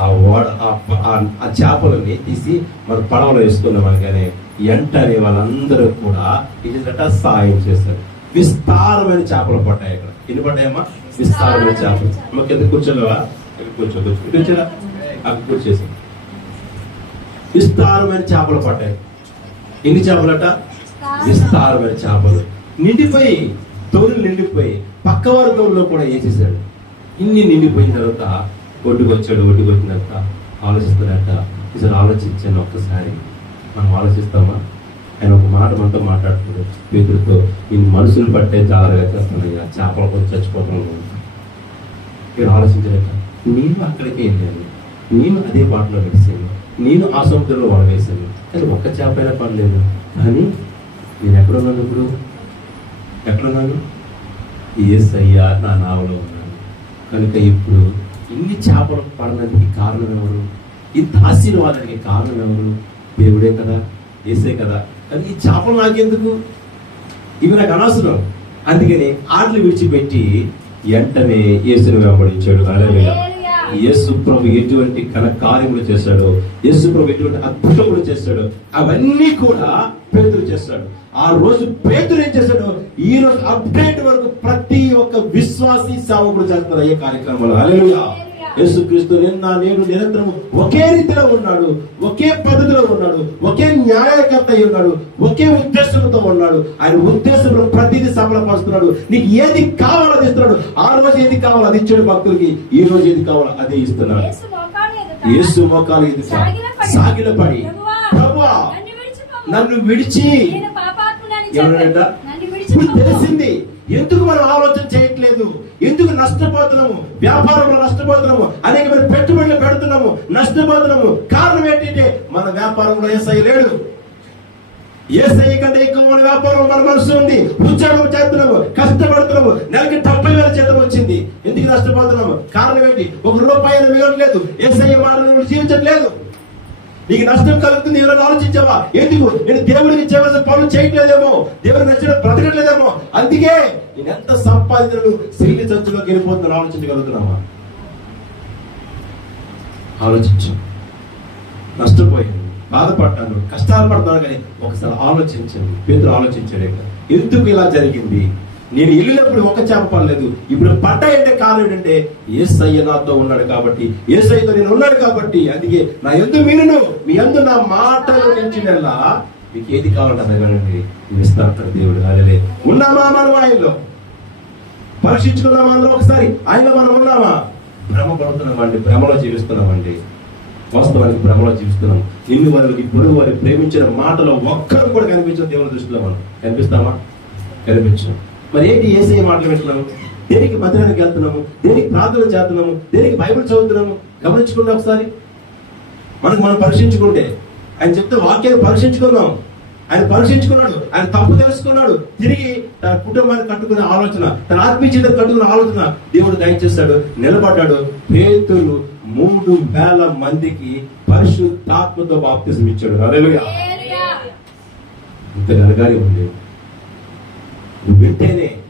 ఆ చేపలని తీసి మన పడవలో వేసుకున్నాం. కానీ వెంటనే వాళ్ళందరూ కూడా ఇదేట సహాయం చేస్తారు. విస్తారమైన చేపలు పడ్డాయి. అక్కడ ఎన్ని పడ్డాయమ్మా? విస్తారమైన చేపలు. అమ్మ కింద కూర్చోలేవా? కూర్చోరా, అక్కడ కూర్చేసి విస్తారమైన చేపలు పడ్డాయి. ఎన్ని చేపలట? విస్తారమైన చేపలు నిండిపోయి, తోడులు నిండిపోయి పక్క వర్గంలో కూడా వేసేసాడు. ఇన్ని నిండిపోయిన తర్వాత ఒడ్డుకు వచ్చిన తర్వాత ఆలోచిస్తున్నట్ట. ఈసారి ఆలోచించాను ఒక్కసారి. మనం ఆలోచిస్తామా? ఆయన ఒక మాట మనతో మాట్లాడుతున్నాడు పేతురుతో, ఈ మనుషులు పట్టే జాగ్రత్తగా చేస్తున్నాయ్యా, చేపలు కొంచెం చచ్చిపోతున్నాను. మీరు ఆలోచించారట. నేను అక్కడికే వెళ్ళాను, నేను అదే బాటలో వేసాను, నేను ఆ సముద్రంలో వేసాను, కానీ ఒక్క చేప అయినా పడలేదు. కానీ నేను ఎక్కడున్నాను? ఇప్పుడు ఎక్కడున్నాను? యేసయ్య నా నావలో ఉన్నాను. కనుక ఇప్పుడు ఇన్ని చేపలు పడడానికి కారణం ఎవరు? ఇంత ఆశీర్వాదానికి కారణం ఎవరు? దేవుడే కదా, యేసే కదా. కానీ ఈ చేపలు నాకెందుకు? ఇవి నాకు అనవసరం. అందుకని ఆటలు విడిచిపెట్టి వెంటనే యేసుని వెంబడించాడు. హల్లెలూయా. యేసు ప్రభు ఎటువంటి ఘన కార్యములు చేశాడో, యేసు ప్రభు ఎటువంటి అద్భుతములు చేశాడో అవన్నీ కూడా పేతురు చేస్తాడు. ఆ రోజు పేతురు ఏం చేశాడు, ఈ రోజు అప్డేట్ వరకు ప్రతి ఒక్క విశ్వాసి సేవకుడు చేస్తున్నారు ఏ కార్యక్రమాలు. హల్లెలూయా. యేసుక్రీస్తు నిన్న నేడు నిరంతరం ఒకే రీతిలో ఉన్నాడు, ఒకే పద్ధతిలో ఉన్నాడు, ఒకే న్యాయకర్త అయి ఉన్నాడు, ఒకే ఉద్దేశంతో ఉన్నాడు. ఆయన ఉద్దేశంలో ప్రతిదీ సఫలపరుస్తున్నాడు. నీకు ఏది కావాలో అది ఇస్తున్నాడు. ఆ రోజు ఏది కావాలో అది ఇచ్చాడు భక్తులకి, ఈ రోజు ఏది కావాలో అదే ఇస్తున్నాడు. యేసు మోకాలు ఎదుట సాగిలపడి, ప్రభువా నన్ను విడిచి, ఎవరంట ఇప్పుడు తెలిసింది ఎందుకు మనం ఆలోచన చేయట్లేదు, ఎందుకు నష్టపోతున్నాము, వ్యాపారంలో నష్టపోతున్నాము, అనేక మంది పెట్టుబడులు పెడుతున్నాము, నష్టపోతున్నాము. కారణం ఏంటంటే మన వ్యాపారంలో యేసయ్య లేడు. యేసయ్య కంటే ఎక్కువ మన వ్యాపారం మన మనసు ఉంది. ఉద్యోగం చేస్తున్నాము, కష్టపడుతున్నాము, నెలకి 70,000 జీతం వచ్చింది. ఎందుకు నష్టపోతున్నాము? కారణం ఏంటి? ₹1 మిగలట్లేదు, యేసయ్య మాటలు జీవించట్లేదు. నీకు నష్టం కలుగుతుంది, ఎవరైనా ఆలోచించావా? ఎందుకు? నేను దేవుడికి చేయవలసిన పనులు చేయట్లేదేమో, దేవుడికి నచ్చిన బ్రతకట్లేదేమో, అందుకే నేను ఎంత సంపాదించను శైలి చర్చలోకి వెళ్ళిపోతున్నాను. ఆలోచించగలుగుతున్నావా? ఆలోచించు. నష్టపోయాను, బాధపడ్డాను, కష్టాలు పడతాను, కానీ ఒకసారి ఆలోచించండి. పేతురు ఆలోచించాడు, ఎందుకు ఇలా జరిగింది? నేను వెళ్ళినప్పుడు ఒక చేప పడలేదు, ఇప్పుడు పడ్డాయంటే కారణం ఏంటంటే యేసయ్య నాతో ఉన్నాడు కాబట్టి, యేసయ్యతో నేను ఉన్నాడు కాబట్టి. అందుకే నా యందు మీరును, మీ యందు నా మాటలు నిలిచినల్లా మీకు ఏది కావాలంటే అడగండి, ఇస్తాడు దేవుడు. అదే ఉన్నామా మనం ఆయనలో? పరీక్షించుకున్నామా? అందులో ఒకసారి ఆయనలో మనం ఉన్నామా? భ్రమ పడుతున్నామండి, భ్రమలో జీవిస్తున్నామండి. వాస్తవానికి భ్రమలో జీవిస్తున్నాం. ఇన్ని వరకు ఇప్పుడు వారు ప్రేమించిన మాటలో ఒక్కరు కూడా కనిపించిన దేవుని దృష్టిలో మనం కనిపిస్తామా? కనిపించాం. మరి ఏంటి యేసయ్య మాటలు వింటున్నాము? దేనికి మందిరానికి వెళ్తున్నాము? దేనికి ప్రార్థన చేస్తున్నాము? దేనికి బైబిల్ చదువుతున్నాము? గమనించుకుంటే ఒకసారి మనం పరీక్షించుకుంటే, ఆయన చెప్తే వాక్యాన్ని పరీక్షించుకున్నాం. ఆయన పరీక్షించుకున్నాడు, ఆయన తప్పు తెలుసుకున్నాడు, తిరిగి తన కుటుంబాన్ని కట్టుకునే ఆలోచన, తన ఆత్మీయ జీవితం కట్టుకునే ఆలోచన దేవుడు దయచేస్తాడు. నిలబడ్డాడు. పేతురు 3,000 మందికి పరిశుద్ధాత్మతో బాప్తిసం ఇచ్చాడు. హల్లెలూయా. ఇంత ఘనకార్యం ఉంది.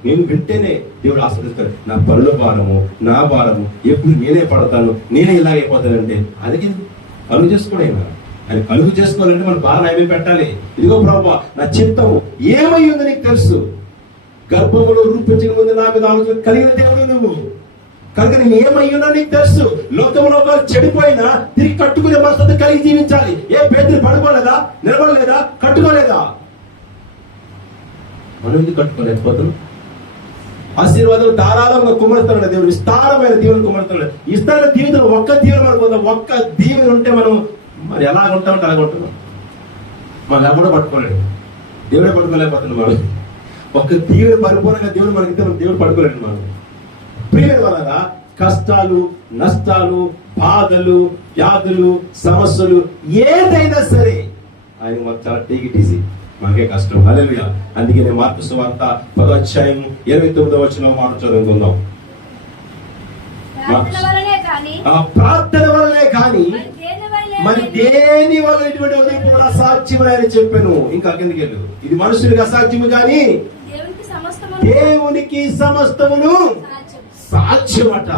నేను వింటేనే దేవుడు ఆస్వాదిస్తాడు. నా పనుల భారము, నా భారము ఎప్పుడు నేనే పడతాను, నేనే ఇలాగైపోతానంటే అది కలుగు చేసుకోవడం. ఆయన కలుగు చేసుకోవాలంటే మన భారం ఏమీ పెట్టాలి. ఇదిగో ప్రభువా, నా చిత్తము ఏమై ఉందో నీకు తెలుసు. గర్భములో రూపించక ముందు నా మీద ఆలోచన కలిగిన దేవుడు నువ్వు. కనుక నేను ఏమయ్యున్నా నీకు తెలుసు. లోకంలో చెడిపోయినా తిరిగి కట్టుకునే మనస్తత్వం కలిగి జీవించాలి. ఏ పేదలు పడుకోలేదా, నిలబడలేదా, కట్టుకోలేదా? మనం ఎందుకు కట్టుకోలేకపోతున్నాం? ఆశీర్వాదాలు ధారాళంగా కుమరుతున్నాడు దేవుడు, విస్తారమైన దీవెన కుమరుతున్నాడు. ఇస్తాన దీవెన ఒక్క దీవెన మనకు ఉందా? ఒక్క దీవెన ఉంటే మనం మరి ఎలా ఉంటామంటే అలాగ ఉంటున్నాం. మనం ఎవడో పట్టుకోలేడు, దేవుడే పట్టుకోలేకపోతున్నాం. మనం ఒక్క దీవెన పరిపూర్ణంగా దేవుడు మనకి దేవుడు పట్టుకోలేడు. మనం ప్రియమైన వల్ల కష్టాలు, నష్టాలు, బాధలు, వ్యాధులు, సమస్యలు ఏదైనా సరే ఆయన మాకు చాలా టేక్ ఇట్ ఈజీ, మనకే కష్టం. హల్లెలూయా. అందుకే నేను మార్కు సువార్త 10వ అధ్యాయం 29వ వచనం మాట చదువుకుందాం. ప్రార్థన వల్లనే కానీ మరి దేని వల్ల ఇటువంటి ఉదయం అసాధ్యమని చెప్పాను. ఇంకా కిందకి వెళ్ళు. ఇది మనుషునికి అసాధ్యము కానీ దేవునికి సమస్తమును సాధ్యమట.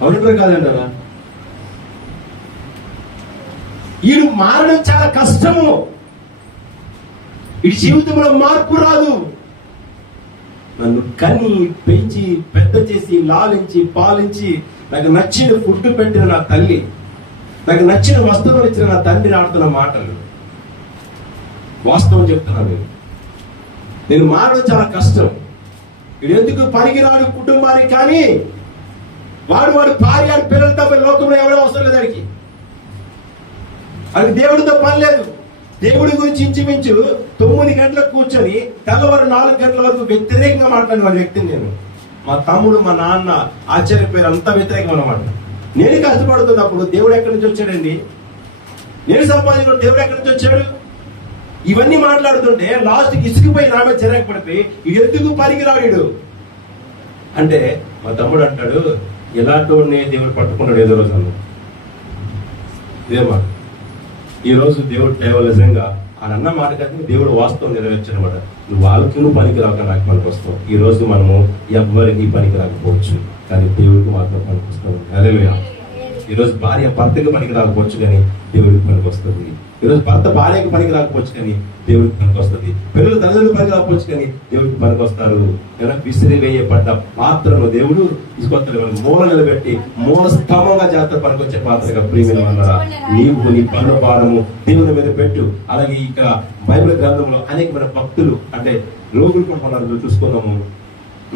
అవును కాదంటారా? వీడు మారడం చాలా కష్టము. ఈ జీవితంలో మార్పు రాదు. నన్ను కని పెంచి పెద్ద చేసి లాలించి పాలించి నాకు నచ్చిన ఫుడ్ పెట్టిన నా తల్లి, నాకు నచ్చిన వస్తువులు ఇచ్చిన నా తండ్రి ఆడుతున్న మాటలు వాస్తవం చెప్తున్నాను. నేను మారడం చాలా కష్టం. వీడు ఎందుకు పనికిరాడు కుటుంబానికి, కానీ వాడు భార్య పిల్లలు తప్ప లోకంలో ఎవడో అవసరం లేదు. వాడికి అది దేవుడితో పని లేదు. దేవుడి గురించి ఇంచుమించు 9 గంటలకు కూర్చొని తెల్లవారు 4 గంటల వరకు వ్యతిరేకంగా మాట్లాడిన వాడి వ్యక్తిని నేను. మా తమ్ముడు, మా నాన్న ఆశ్చర్యపోయారు, అంతా వ్యతిరేకం అన్నమాట. నేను కష్టపడుతున్నప్పుడు దేవుడు ఎక్కడి నుంచి వచ్చాడండి? నేను సంపాదించిన దేవుడు ఎక్కడి నుంచి వచ్చాడు? ఇవన్నీ మాట్లాడుతుంటే లాస్ట్కి ఇసుకుపోయి నా మీద చిరాకు పడిపోయి ఇది ఎందుకు పనికిరాడు అంటే మా తమ్ముడు అంటాడు, ఇలాంటి వాడిని దేవుడు పట్టుకున్నాడు ఏదో రోజు అన్న. ఇదేమా ఈ రోజు దేవుడు కేవలం నిజంగా ఆయన అన్న మాట కానీ దేవుడు వాస్తవం నెరవేర్చనమాట. నువ్వు వాళ్ళకి పనికి రాక నాకు పనికి వస్తావు. ఈ రోజు మనము ఎవ్వరికి పనికి రాకపోవచ్చు, కానీ దేవుడికి మాత్రం పనికి వస్తావు. హల్లెలూయా. ఈరోజు భార్య భర్తకి పనికి రాకపోవచ్చు, కానీ దేవుడికి పనికి వస్తుంది. ఈరోజు భర్త భార్యకి పనికి రాకపోవచ్చు, కానీ దేవుడికి పనికి వస్తుంది. పిల్లలు తల్లిదండ్రులు పనికి రాకపోవచ్చు, కానీ దేవుడికి పనికి వస్తారు. విసిరి వేయబడ్డ పాత్రను దేవుడు తీసుకొస్తాడు. మూల నిలబెట్టి మూల స్తంభంగా జాతర పనికి వచ్చే పాత్రగా ప్రియమైన వాళ్ళరా నీవు నీ పనుల భారము దేవుని మీద పెట్టు. అలాగే ఇక బైబిల్ గ్రంథంలో అనేకమైన భక్తులు అంటే రోగులు కూడా మనం చూసుకున్నాము.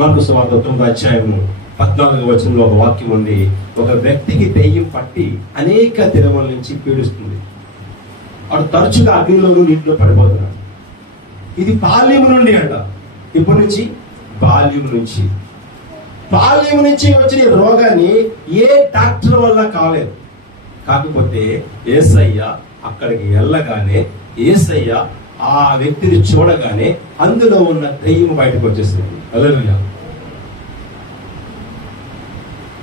మార్కు సువార్త 9వ అధ్యాయము 14వ వచనంలో ఒక వాక్యం ఉంది. ఒక వ్యక్తికి దెయ్యం పట్టి అనేక దినముల నుంచి పీడిస్తుంది. వాడు తరచుగా అగ్నిలోనూ నీటిలో పడిపోతున్నాడు. ఇది బాల్యం నుండి అంట. ఇప్పటి నుంచి బాల్యం నుంచి వచ్చిన రోగాన్ని ఏ డాక్టర్ వల్ల కాలేదు. కాకపోతే యేసయ్య అక్కడికి వెళ్ళగానే, యేసయ్య ఆ వ్యక్తిని చూడగానే అందులో ఉన్న దెయ్యం బయటకు వచ్చేసింది. హల్లెలూయా.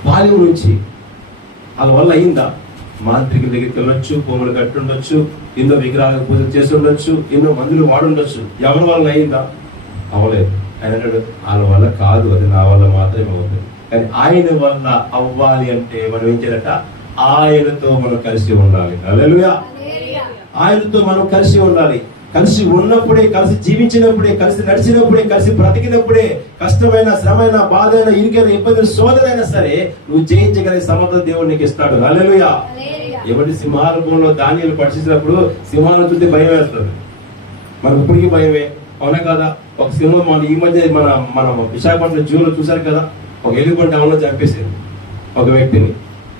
బాల్యం నుంచి వాళ్ళ వల్ల అయిందా? మాంత్రికుల దగ్గరికి వెళ్ళొచ్చు, భూములు కట్టి ఉండొచ్చు, ఎన్నో విగ్రహాల పూజలు చేసి ఉండొచ్చు, ఎన్నో మందులు వాడుండొచ్చు. ఎవరి వల్ల అయిందా? అవ్వలేదు. ఆయన అన్నాడు, వాళ్ళ వల్ల కాదు, అది నా వల్ల మాత్రమే అవుతుంది. కానీ ఆయన వల్ల అవ్వాలి అంటే మనం ఏం చేయాలట? ఆయనతో మనం కలిసి ఉండాలి. హల్లెలూయా. ఆయనతో మనం కలిసి ఉండాలి. కలిసి ఉన్నప్పుడే, కలిసి జీవించినప్పుడే, కలిసి నడిచినప్పుడే, కలిసి బ్రతికినప్పుడే కష్టమైన, శ్రమైన, బాధైన, ఇరుకైన, ఇబ్బందులు, శోధనైనా సరే నువ్వు జయించగలిగే సమర్థత దేవుడు నీకు ఇస్తాడు. హల్లెలూయా. ఎవరి సింహాలయంలో ధాన్యాలు పడిచినప్పుడు సింహాలను చూస్తే భయం వేస్తుంది. మనకు ఇప్పటికీ భయమే, అవునా కదా? ఒక సింహం మన ఈ మధ్య మన విశాఖపట్నం జూలో చూసారు కదా, ఒక ఎలుగుబంటి అవునా చంపేసింది ఒక వ్యక్తిని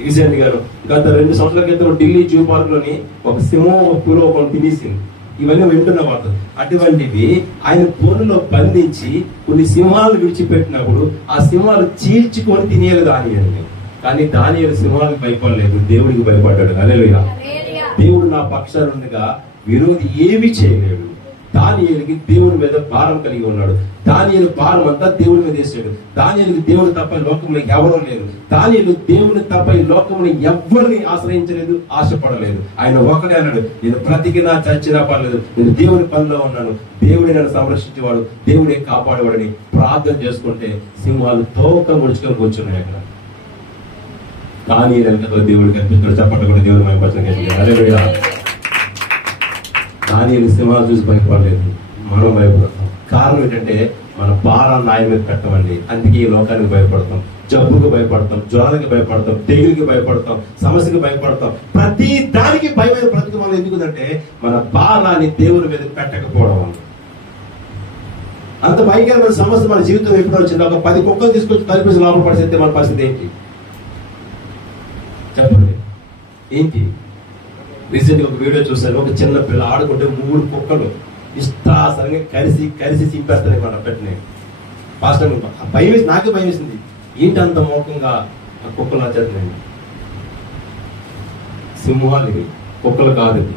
రీసెంట్ గాను. గత 2 సంవత్సరాల క్రితం ఢిల్లీ జూ పార్క్ లోని ఒక సింహం ఒక పులో ఒక తినేసింది. ఇవన్నీ వింటున్న వాళ్ళు. అటువంటివి ఆయన పొన్నులో బంధించి కొన్ని సింహాలు విడిచిపెట్టినప్పుడు ఆ సింహాలు చీల్చుకొని తినేయాలి దానియల్ని. కానీ దానియలు సింహాలకు భయపడలేదు, దేవుడికి భయపడ్డాడు. హల్లెలూయా. దేవుడు నా పక్షాన ఉండగా విరోధి ఏమి చేయలేడు. దానియేలుకి దేవుని మీద భారం కలిగి ఉన్నాడు. దానియేలు భారం అంతా దేవుని మీద వేసాడు. దానియేలుకి దేవుడు తప్ప లోకంలో ఎవరూ లేరు. దానియేలు దేవుని తప్ప ఈ లోకంలో ఎవరిని ఆశ్రయించలేదు, ఆశపడలేదు. ఆయన ఒకటే అన్నాడు, నేను బ్రతికినా చచ్చినా పర్లేదు, నేను దేవుని పనిలో ఉన్నాను, దేవుడే నన్ను సంరక్షించేవాడు, దేవుడే కాపాడేవాడని ప్రార్థన చేసుకుంటే సింహాలు తోక ముడుచుకొని కూర్చున్నాయి అక్కడ. దానియేలు దేవుడు కనిపిస్తున్నాడు. చెప్పండి కూడా దేవుని మహిమపరచడం. దానియేలు సింహాలు చూసి భయపడలేదు, మనం భయపడతాం. కారణం ఏంటంటే మన భారాన్ని ఆయన మీద పెట్టమండి. అందుకే ఈ లోకానికి భయపడతాం, జబ్బుకు భయపడతాం, జ్వరానికి భయపడతాం, తెగులుకి భయపడతాం, సమస్యకి భయపడతాం. ప్రతి దానికి భయమైన బ్రతుకు మనం ఎందుకుందంటే మన భారాన్ని దేవుని మీద పెట్టకపోవడం వల్ల. అంత భయంకరమైన సమస్య మన జీవితం ఎప్పుడు వచ్చింది? ఒక 10 కుక్కలు తీసుకొచ్చి కలిపేసి లోపల పడితే మన పరిస్థితి ఏంటి చెప్పండి? ఏంటి? రీసెంట్గా ఒక వీడియో చూశాను. ఒక చిన్న పిల్ల ఆడుకుంటే 3 కుక్కలు ఇష్టాసరంగా కలిసి చింపేస్తాను మన పెట్టినాయి. పాస్టర్ భయం వేసి, నాకే భయం వేసింది. ఏంటి అంత మోకంగా ఆ కుక్కలు వచ్చేస్తున్నాయి? సింహాలు ఇవి, కుక్కలు కాదు ఇవి.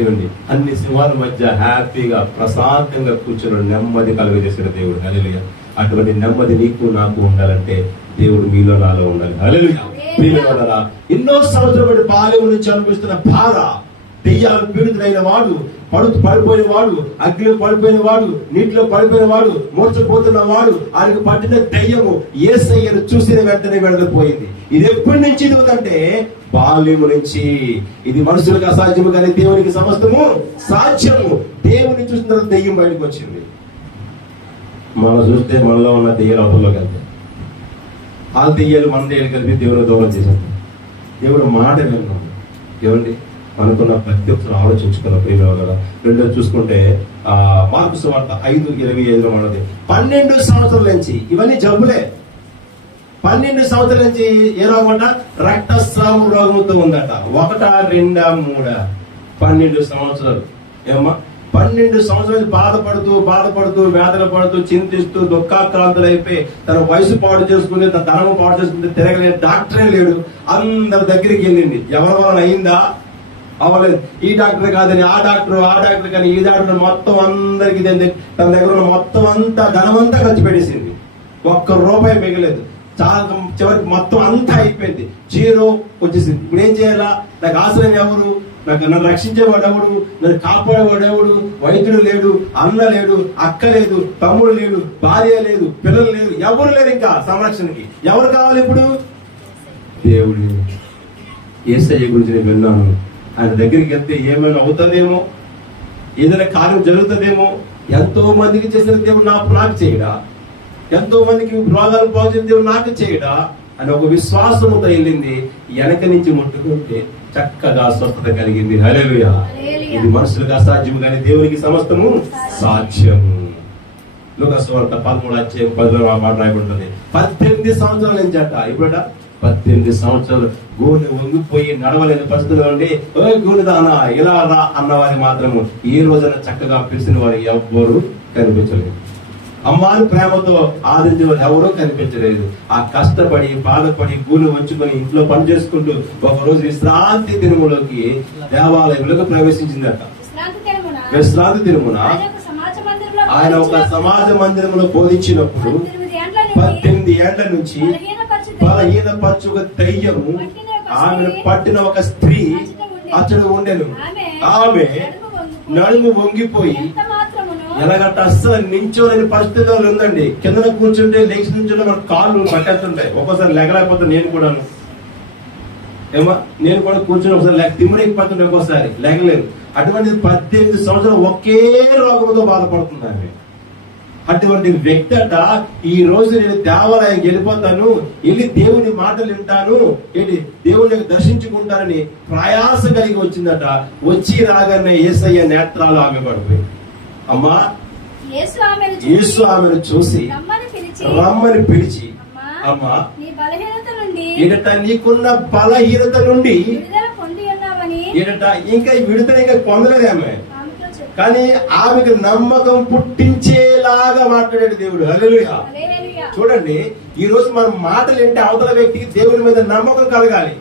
ఏమండి, అన్ని సింహాల మధ్య హ్యాపీగా ప్రశాంతంగా కూర్చొని నెమ్మది కలుగజేసిన దేవుడు. హల్లెలూయా. అటువంటి నెమ్మది నీకు నాకు ఉండాలంటే దేవుడు మీలో నాలో ఉండాలి. హల్లెలూయా. ప్రియమైన ఎన్నో సంవత్సరాల బట్టి బాల్యం నుంచి అనుభవిస్తున్న బాధ, దెయ్యాలు పీడితుడైన వాడు, పడిపోయిన వాడు, అగ్నిలో పడిపోయిన వాడు, నీటిలో పడిపోయిన వాడు, మూర్చపోతున్న వాడు, ఆయనకు పట్టిన దెయ్యము యేసయ్యను చూసిన వెంటనే వెళ్ళకపోయింది. ఇది ఎప్పటి నుంచి ఇదిగుతుందంటే బాల్యము నుంచి. ఇది మనుషులకు అసాధ్యము కానీ దేవునికి సమస్తము సాధ్యము. దేవుని చూసిన తర్వాత దెయ్యం బయటకు వచ్చింది. మనం చూస్తే మనలో ఉన్న దెయ్యాలు అవతల్లోకి వెళ్తాయి. ఆ దెయ్యాలు మన దెయ్యాలు కలిపి దేవుని దూరం చేసేస్తాం. దేవుడు మాట విన్నాం. ఏమండి, మనకున్న ప్రతి ఒక్కరు ఆలోచించుకున్న ప్రేమ కదా. రెండోది చూసుకుంటే మార్కు సువార్త 5:25 ఉన్నది. 12 సంవత్సరాల నుంచి ఇవన్నీ జబ్బులే. 12 సంవత్సరాల నుంచి ఏ రోగం అంట? రక్తస్రావం రోగంతో ఉందట. 1, 2, 3 12 సంవత్సరాలు. ఏమమ్మా? 12 సంవత్సరాలు బాధపడుతూ వేదన పడుతూ చింతిస్తూ దుఃఖాక్రాంతులు అయిపోయి తన వయసు పాడు చేసుకుని, తన ధనము పాడు చేసుకుంటే తిరగలేని డాక్టరే లేడు. అందరి దగ్గరికి వెళ్ళింది. ఎవరి వలన అయిందా? అవ్వలేదు. ఈ డాక్టర్ కాదని ఆ డాక్టర్ కానీ ఈ డాక్టర్ మొత్తం అందరికి తన దగ్గర ఉన్న మొత్తం అంతా ధనమంతా ఖర్చు పెట్టేసింది. ₹1 మిగలేదు. చాలా చివరికి మొత్తం అంతా అయిపోయింది. 0 వచ్చేసింది. ఇప్పుడు ఏం చేయాలా? నాకు ఆశ్రయం ఎవరు? నన్ను రక్షించేవాడు ఎవడు? నన్ను కాపాడేవాడు ఎవడు? వైద్యుడు లేడు, అన్న లేడు, అక్క లేదు, తమ్ముడు లేడు, భార్య లేదు, పిల్లలు లేరు, ఎవరు లేరు. ఇంకా సంరక్షణకి ఎవరు కావాలి ఇప్పుడు? దేవుడు. యేసయ్య గురించి నేను విన్నాను. ఆయన దగ్గరికి వెళ్తే ఏమైనా అవుతుందేమో, ఏదైనా కార్యం జరుగుతుందేమో. ఎంతో మందికి చేసిన దేవుడు నాకు చేయడా? ఎంతో మందికి రోగాలు బాగుంచిన దేవుడు నాకు చేయడా అని ఒక విశ్వాసంతో వెళ్ళింది. వెనక నుంచి ముట్టుకుంటే చక్కగా స్వస్థత కలిగింది. హల్లెలూయా. ఇది మనుషులకు అసాధ్యము కానీ దేవునికి సమస్తము సాధ్యము. లూకాసు వార్త 13:10 మాట రాయబడుతుంది. 18 సంవత్సరాల నుంచి అట. ఇప్పుడట 18 సంవత్సరాలు గోనె వంగిపోయి నడవలేని పరిస్థితుల్లో ఉండి గోనెదానా ఇలా రా అన్నవారి మాత్రము ఈ రోజున చక్కగా పిలిచిన వారు ఎవ్వరూ కనిపించలేదు. అమ్మాని ప్రేమతో ఆదరించిన వారు ఎవరూ కనిపించలేదు. ఆ కష్టపడి బాధపడి గూలు వంచుకొని ఇంట్లో పని చేసుకుంటూ ఒకరోజు విశ్రాంతి దినములోకి దేవాలయంలోకి ప్రవేశించిందట. విశ్రాంతి దినమున ఆయన ఒక సమాజ మందిరంలో బోధించినప్పుడు 18 ఏళ్ల నుంచి బలహీనపరచుక దయ్యము ఆమెను పట్టిన ఒక స్త్రీ అతడు ఉండెను. ఆమె నడుము వంగిపోయి ఎలాగంటే అస్సలు నించోలేని పరిస్థితిలో ఉందండి. కింద కూర్చుంటే లేచి నుంచుంటే మన కాళ్ళు పట్టేస్తుంటాయి. ఒక్కోసారి లెగలేకపోతే నేను కూడా కూర్చొని ఒకసారి తిమ్మరైపోతుంటే ఒక్కోసారి లెగలేదు. అటువంటిది 18 సంవత్సరాలు ఒకే రోగంతో బాధపడుతుంది ఆమె. అటువంటి వ్యక్తి అట ఈ రోజు నేను దేవాలయానికి వెళ్ళిపోతాను, వెళ్ళి దేవుని మాటలు వింటాను, ఏంటి దేవుని దర్శించుకుంటానని ప్రయాస కలిగి వచ్చిందట. వచ్చి రాగానే యేసయ్య నేత్రాలు ఆమె పడిపోయి. అమ్మా, యేసు ఆమెను చూసి రమ్మని పిలిచి, అమ్మా ఎడట నీకున్న బలహీనత నుండి ఎడట ఇంకా విడుదల ఇంకా పొందలేదు ఆమె. కానీ ఆమెకు నమ్మకం పుట్టించేలాగా మాట్లాడాడు దేవుడు. హల్లెలూయా. చూడండి, ఈ రోజు మనం మాటలు వింటే అవతల వ్యక్తికి దేవుని మీద నమ్మకం కలగాలి.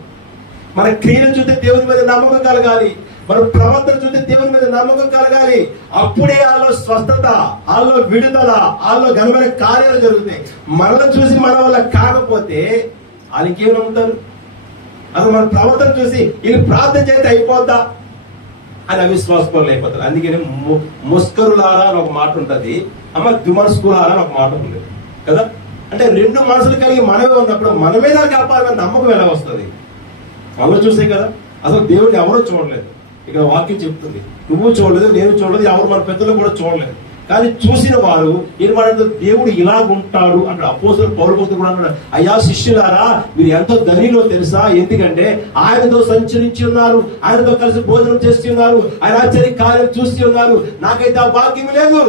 మన క్రియలు చూస్తే దేవుని మీద నమ్మకం కలగాలి. మన ప్రవర్తన చూస్తే దేవుని మీద నమ్మకం కలగాలి. అప్పుడే వాళ్ళలో స్వస్థత, వాళ్ళలో విడుదల, వాళ్ళలో ఘనమైన కార్యాలు జరుగుతాయి. మనల్ని చూసి మన వల్ల కాకపోతే వాళ్ళకి ఏమి నమ్ముతారు? అసలు మన ప్రవర్తన చూసి వీళ్ళు ప్రార్థన చేస్తే అయిపోద్దా అని అవిశ్వాసపరులు అయిపోతారు. అందుకని ముస్కరులారా అని ఒక మాట ఉంటుంది, అమ్మ దుమస్కులారా అని ఒక మాట ఉంది కదా. అంటే 2 మనసులు కలిగి మనమే ఉన్నప్పుడు మనమే దానికి అపారమైన నమ్మకం ఎలా వస్తుంది? మనలో చూసే కదా. అసలు దేవుడిని ఎవరో చూడలేదు. ఇక్కడ వాక్యం చెప్తుంది, నువ్వు చూడలేదు, నేను చూడలేదు, ఎవరు మన పెద్దలు కూడా చూడలేదు. కానీ చూసిన వారు ఏమంటారు, దేవుడు ఇలాగుంటాడు అక్కడ. అపోస్తలుడు పౌలు కూడా అన్నాడు, అయ్యా శిష్యులారా, మీరు ఎంతో ధనిలో తెలుసా, ఎందుకంటే ఆయనతో సంచరించి ఉన్నారు, ఆయనతో కలిసి భోజనం చేస్తూ ఉన్నారు, ఆయన ఆశ్చర్య కార్యం చూస్తూ ఉన్నారు. నాకైతే ఆ భాగ్యం లేదు,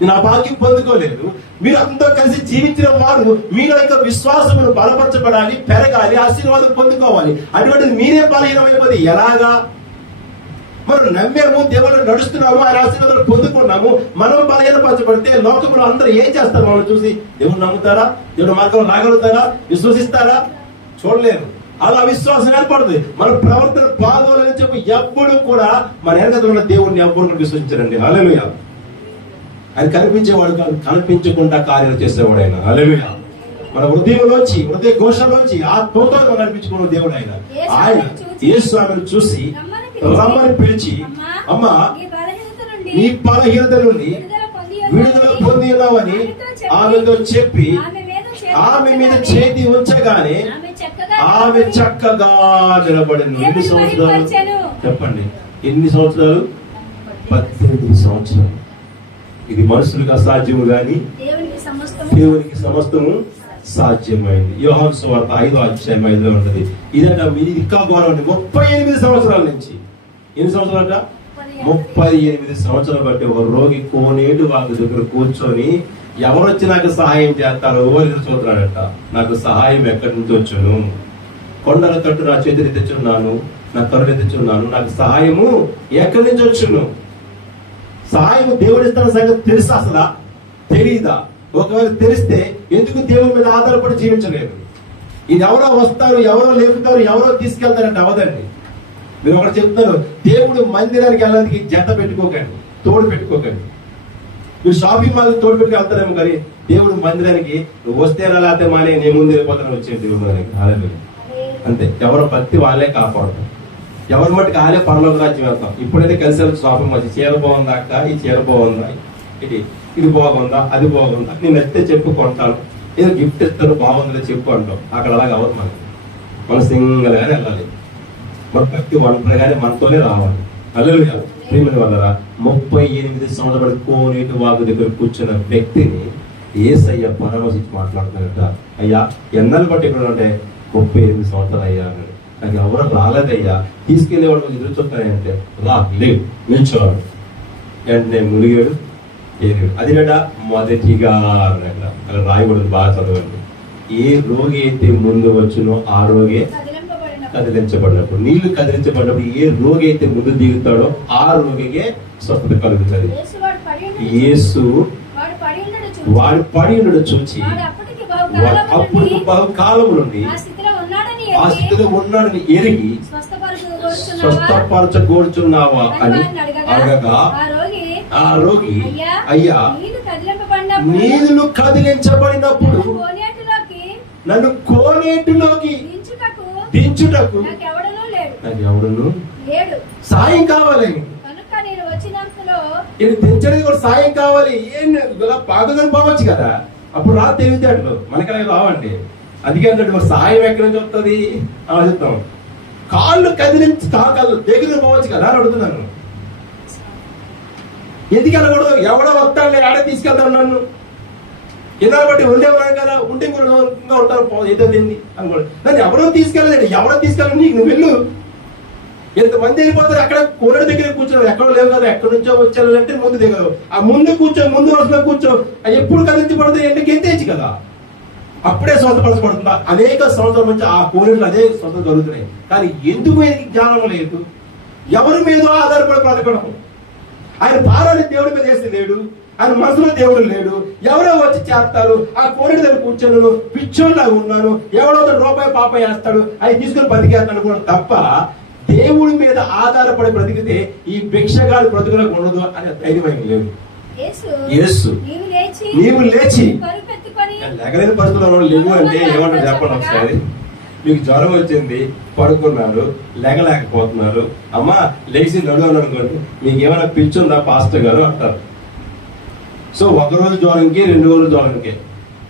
నేను ఆ భాగ్యం పొందుకోలేదు. మీరు అంతా కలిసి జీవించిన వారు మీలో యొక్క విశ్వాసమును బలపరచబడాలి, పెరగాలి, ఆశీర్వాదం పొందుకోవాలి. అటువంటిది మీరే బలహీనమైపోతే ఎలాగా? మనం నమ్మాము, దేవుళ్ళు నడుస్తున్నాము, ఆయన ఆశీర్వాదాలు పొందుకున్నాము. మనం బలహీనపరచబడితే లోకంలో అందరూ ఏం చేస్తారు? మనం చూసి దేవుడు నమ్ముతారా? దేవుడు మార్గంలో రాగలుగుతారా? విశ్వసిస్తారా? చూడలేరు. అలా విశ్వాసం ఏర్పడుతుంది. మన ప్రవర్తన బాగోలేదని చెప్పి ఎప్పుడు కూడా మన వెనకలో ఉన్న దేవుడిని ఎప్పుడు కూడా విశ్వసించరండి. హల్లెలూయా. ఆయన కనిపించేవాడు కాదు, కనిపించకుండా కార్యాలు చేసేవాడు ఆయన. హల్లెలూయా. మన హృదయంలోంచి, హృదయ ఘోషలోంచి ఆత్మతో కనిపించుకున్న దేవుడు ఆయన. ఆయన యేసు ఆమెను చూసి రమ్మని పిలిచి, అమ్మా నీ బలహీనత నుండి విడుదల పొంది ఉన్నావని ఆమెతో చెప్పి ఆమె మీద చేతి ఉంచగానే ఆమె చక్కగా నిలబడింది. ఎన్ని సంవత్సరాలు చెప్పండి? ఎన్ని సంవత్సరాలు? 18 సంవత్సరాలు. ఇది మనుషులకు అసాధ్యము గాని దేవునికి సమస్తము సాధ్యమైంది. యోహాను సువార్త 5:5 ఉంటది. ఇదంట మీది ఇంకా ఘోరం. 38 సంవత్సరాల నుంచి. ఎన్ని సంవత్సరాలట? 38 సంవత్సరాలు బట్టి ఒక రోగి కోనేటి వాళ్ళ దగ్గర కూర్చొని ఎవరు వచ్చి నాకు సహాయం చేస్తారో ఎదురు చూస్తున్నాడట. నాకు సహాయం ఎక్కడి నుంచి వచ్చును? కొండల తట్టు నా చేతిని తెచ్చున్నాను, నా కరుణ తెచ్చున్నాను, నాకు సహాయము ఎక్కడి నుంచి వచ్చును? సహాయం దేవుడిస్తున్న సంగతి తెలుసా? అసలు తెలీదా? ఒకవేళ తెలిస్తే ఎందుకు దేవుని మీద ఆధారపడి జీవించలేదు? ఇది ఎవరో వస్తారు, ఎవరో లేపుతారు, ఎవరో తీసుకెళ్తారంటే అవదండి. మీరు ఒకటి చెప్తాను, దేవుడు మందిరానికి వెళ్ళడానికి జత పెట్టుకోకండి, తోడు పెట్టుకోకండి. మీరు షాపింగ్ మాల్ తోడు పెట్టుకు వెళ్తారేమో, కానీ దేవుడు మందిరానికి నువ్వు వస్తే లేకపోతే మానే నేను ముందు వెళ్ళిపోతాను వచ్చేది దేవుడు మందిరానికి. అలాగే అంతే. ఎవరో భక్తి వాళ్ళే కాపాడుతాం, ఎవరి మట్టుకు వాళ్ళే పరలోక రాజ్యం వెళ్తాం. ఇప్పుడైతే కలిసి షాపింగ్ మాల్ చీర బాగుందా అక్క, ఈ చీర బాగుందా, ఇది బాగుందా, అది బాగుందా, నేను ఎత్తే చెప్పు కొంటాను, ఏదో గిఫ్ట్ ఇస్తాను బాగుందో చెప్పు అంటాం. అక్కడ అలాగే అవ్వదు. మనం సింగల్ గానే వెళ్ళాలి, మన భక్తి ఒంటరిగానే మనతోనే రావాలి. హల్లెలూయా. ప్రియమైన వాళ్ళరా, 38 సంవత్సరాలు కోనేటి వాగు దగ్గర కూర్చున్న వ్యక్తిని యేసయ్య పరామర్శించి మాట్లాడుతున్నాడట. అయ్యా ఎన్నాళ్ళు బట్టి ఇక్కడ అంటే 38 సంవత్సరాలు అయ్యా అన్నాడు. నాకు ఎవరు రాలేదయ్యా, తీసుకెళ్లేవాడు ఎదురు చూస్తానంటే రా లేవు నిల్చోవాడు. వెంటనే మునిగాడు, ఏరిగాడు. అదినట మొదటిగా అన్నట. అలా రాయకూడదు, బాగా చదవండి. ఏ రోగి అయితే ముందు వచ్చునో ఆ రోగే కదిలించబడినప్పుడు, నీళ్లు కదిలించబడినప్పుడు ఏ రోగి అయితే ముందు దిగుతాడో ఆ రోగికే స్వస్థత కలుగుతుంది. యేసు వాడు పడి ఉండడు చూచి అప్పుడు బహుకాలం నుండి ఆ స్థితిలో ఉన్నాడని ఎరిగి స్వస్థపరచగోరుచున్నావా అని అడగగా ఆ రోగి, అయ్యా నీళ్లు కదిలించబడినప్పుడు నన్ను కోనేటిలోకి దించుటకు నాకు ఎవడును సాయం కావాలి. నేను దించడానికి కూడా సాయం కావాలి. ఏం బాగుందని పోవచ్చు కదా, అప్పుడు రా తెలివితేటలు మనకనే రావండి. అందుకే అంటే సాయం ఎక్కడి నుంచి వస్తుంది చెప్తాం. కాళ్ళు కదిలించి కాళ్ళు దగ్గర పోవచ్చు కదా అని అడుగుతున్నాను. ఎందుకు వెళ్ళకూడదు? ఎవడో వస్తాడు, నేను ఆడే తీసుకెళ్తాను నన్ను. ఎన్నాళ్ళు బట్టి ఉండే ఉన్నాను కదా, ఉంటే కూడా ఉంటాను ఏదో తింది అనుకోండి. నన్ను ఎవరో తీసుకెళ్ళలేదు, ఎవరో తీసుకెళ్ళి నీకు నువ్వు వెళ్ళు. ఎంతమంది వెళ్ళిపోతారు, అక్కడ కోరడి దగ్గర కూర్చోరు, ఎక్కడో లేవు కదా, ఎక్కడి నుంచో వచ్చారంటే ముందు దిగదు. ఆ ముందు కూర్చో, ముందు వరుసలో కూర్చో. ఎప్పుడు కదిలించబడుతుంది అంటే గెంతేచ్చు కదా, అప్పుడే స్వస్థపరచబడుతుందా? అనేక సంవత్సరాల నుంచి ఆ కోరికలు అదే స్వస్థత జరుగుతున్నాయి. కానీ ఎందుకు జ్ఞానం లేదు? ఎవరి మీద ఆధారపడి బ్రతకడం. ఆయన భారాన్ని దేవుడి మీద వేసి లేడు, ఆయన మనసులో దేవుడు లేడు. ఎవరో వచ్చి చేస్తారు, ఆ కోరిక దగ్గర కూర్చొని పిచ్చోళ్ళగా ఉన్నాను, ఎవడో రూపాయి పాప వేస్తాడు, అవి తీసుకుని బతికేస్తాడు కూడా తప్ప దేవుడి మీద ఆధారపడి బ్రతికితే ఈ భిక్షగాడు బ్రతుకులకు ఉండదు అనే ధైర్యం లేవు. యేసు నీవు లేచి లెగలేని పరిస్థితుల్లో లేవు అంటే ఏమంటారు చెప్పండి ఒకసారి. మీకు జ్వరం వచ్చింది, పడుకున్నారు, లేగలేకపోతున్నారు, అమ్మా లేచి నడువు అనుకోండి, మీకు ఏమైనా పిచ్చుందా పాస్టర్ గారు అంటారు. సో ఒకరోజు జ్వరంకి 2 రోజుల జ్వరంకి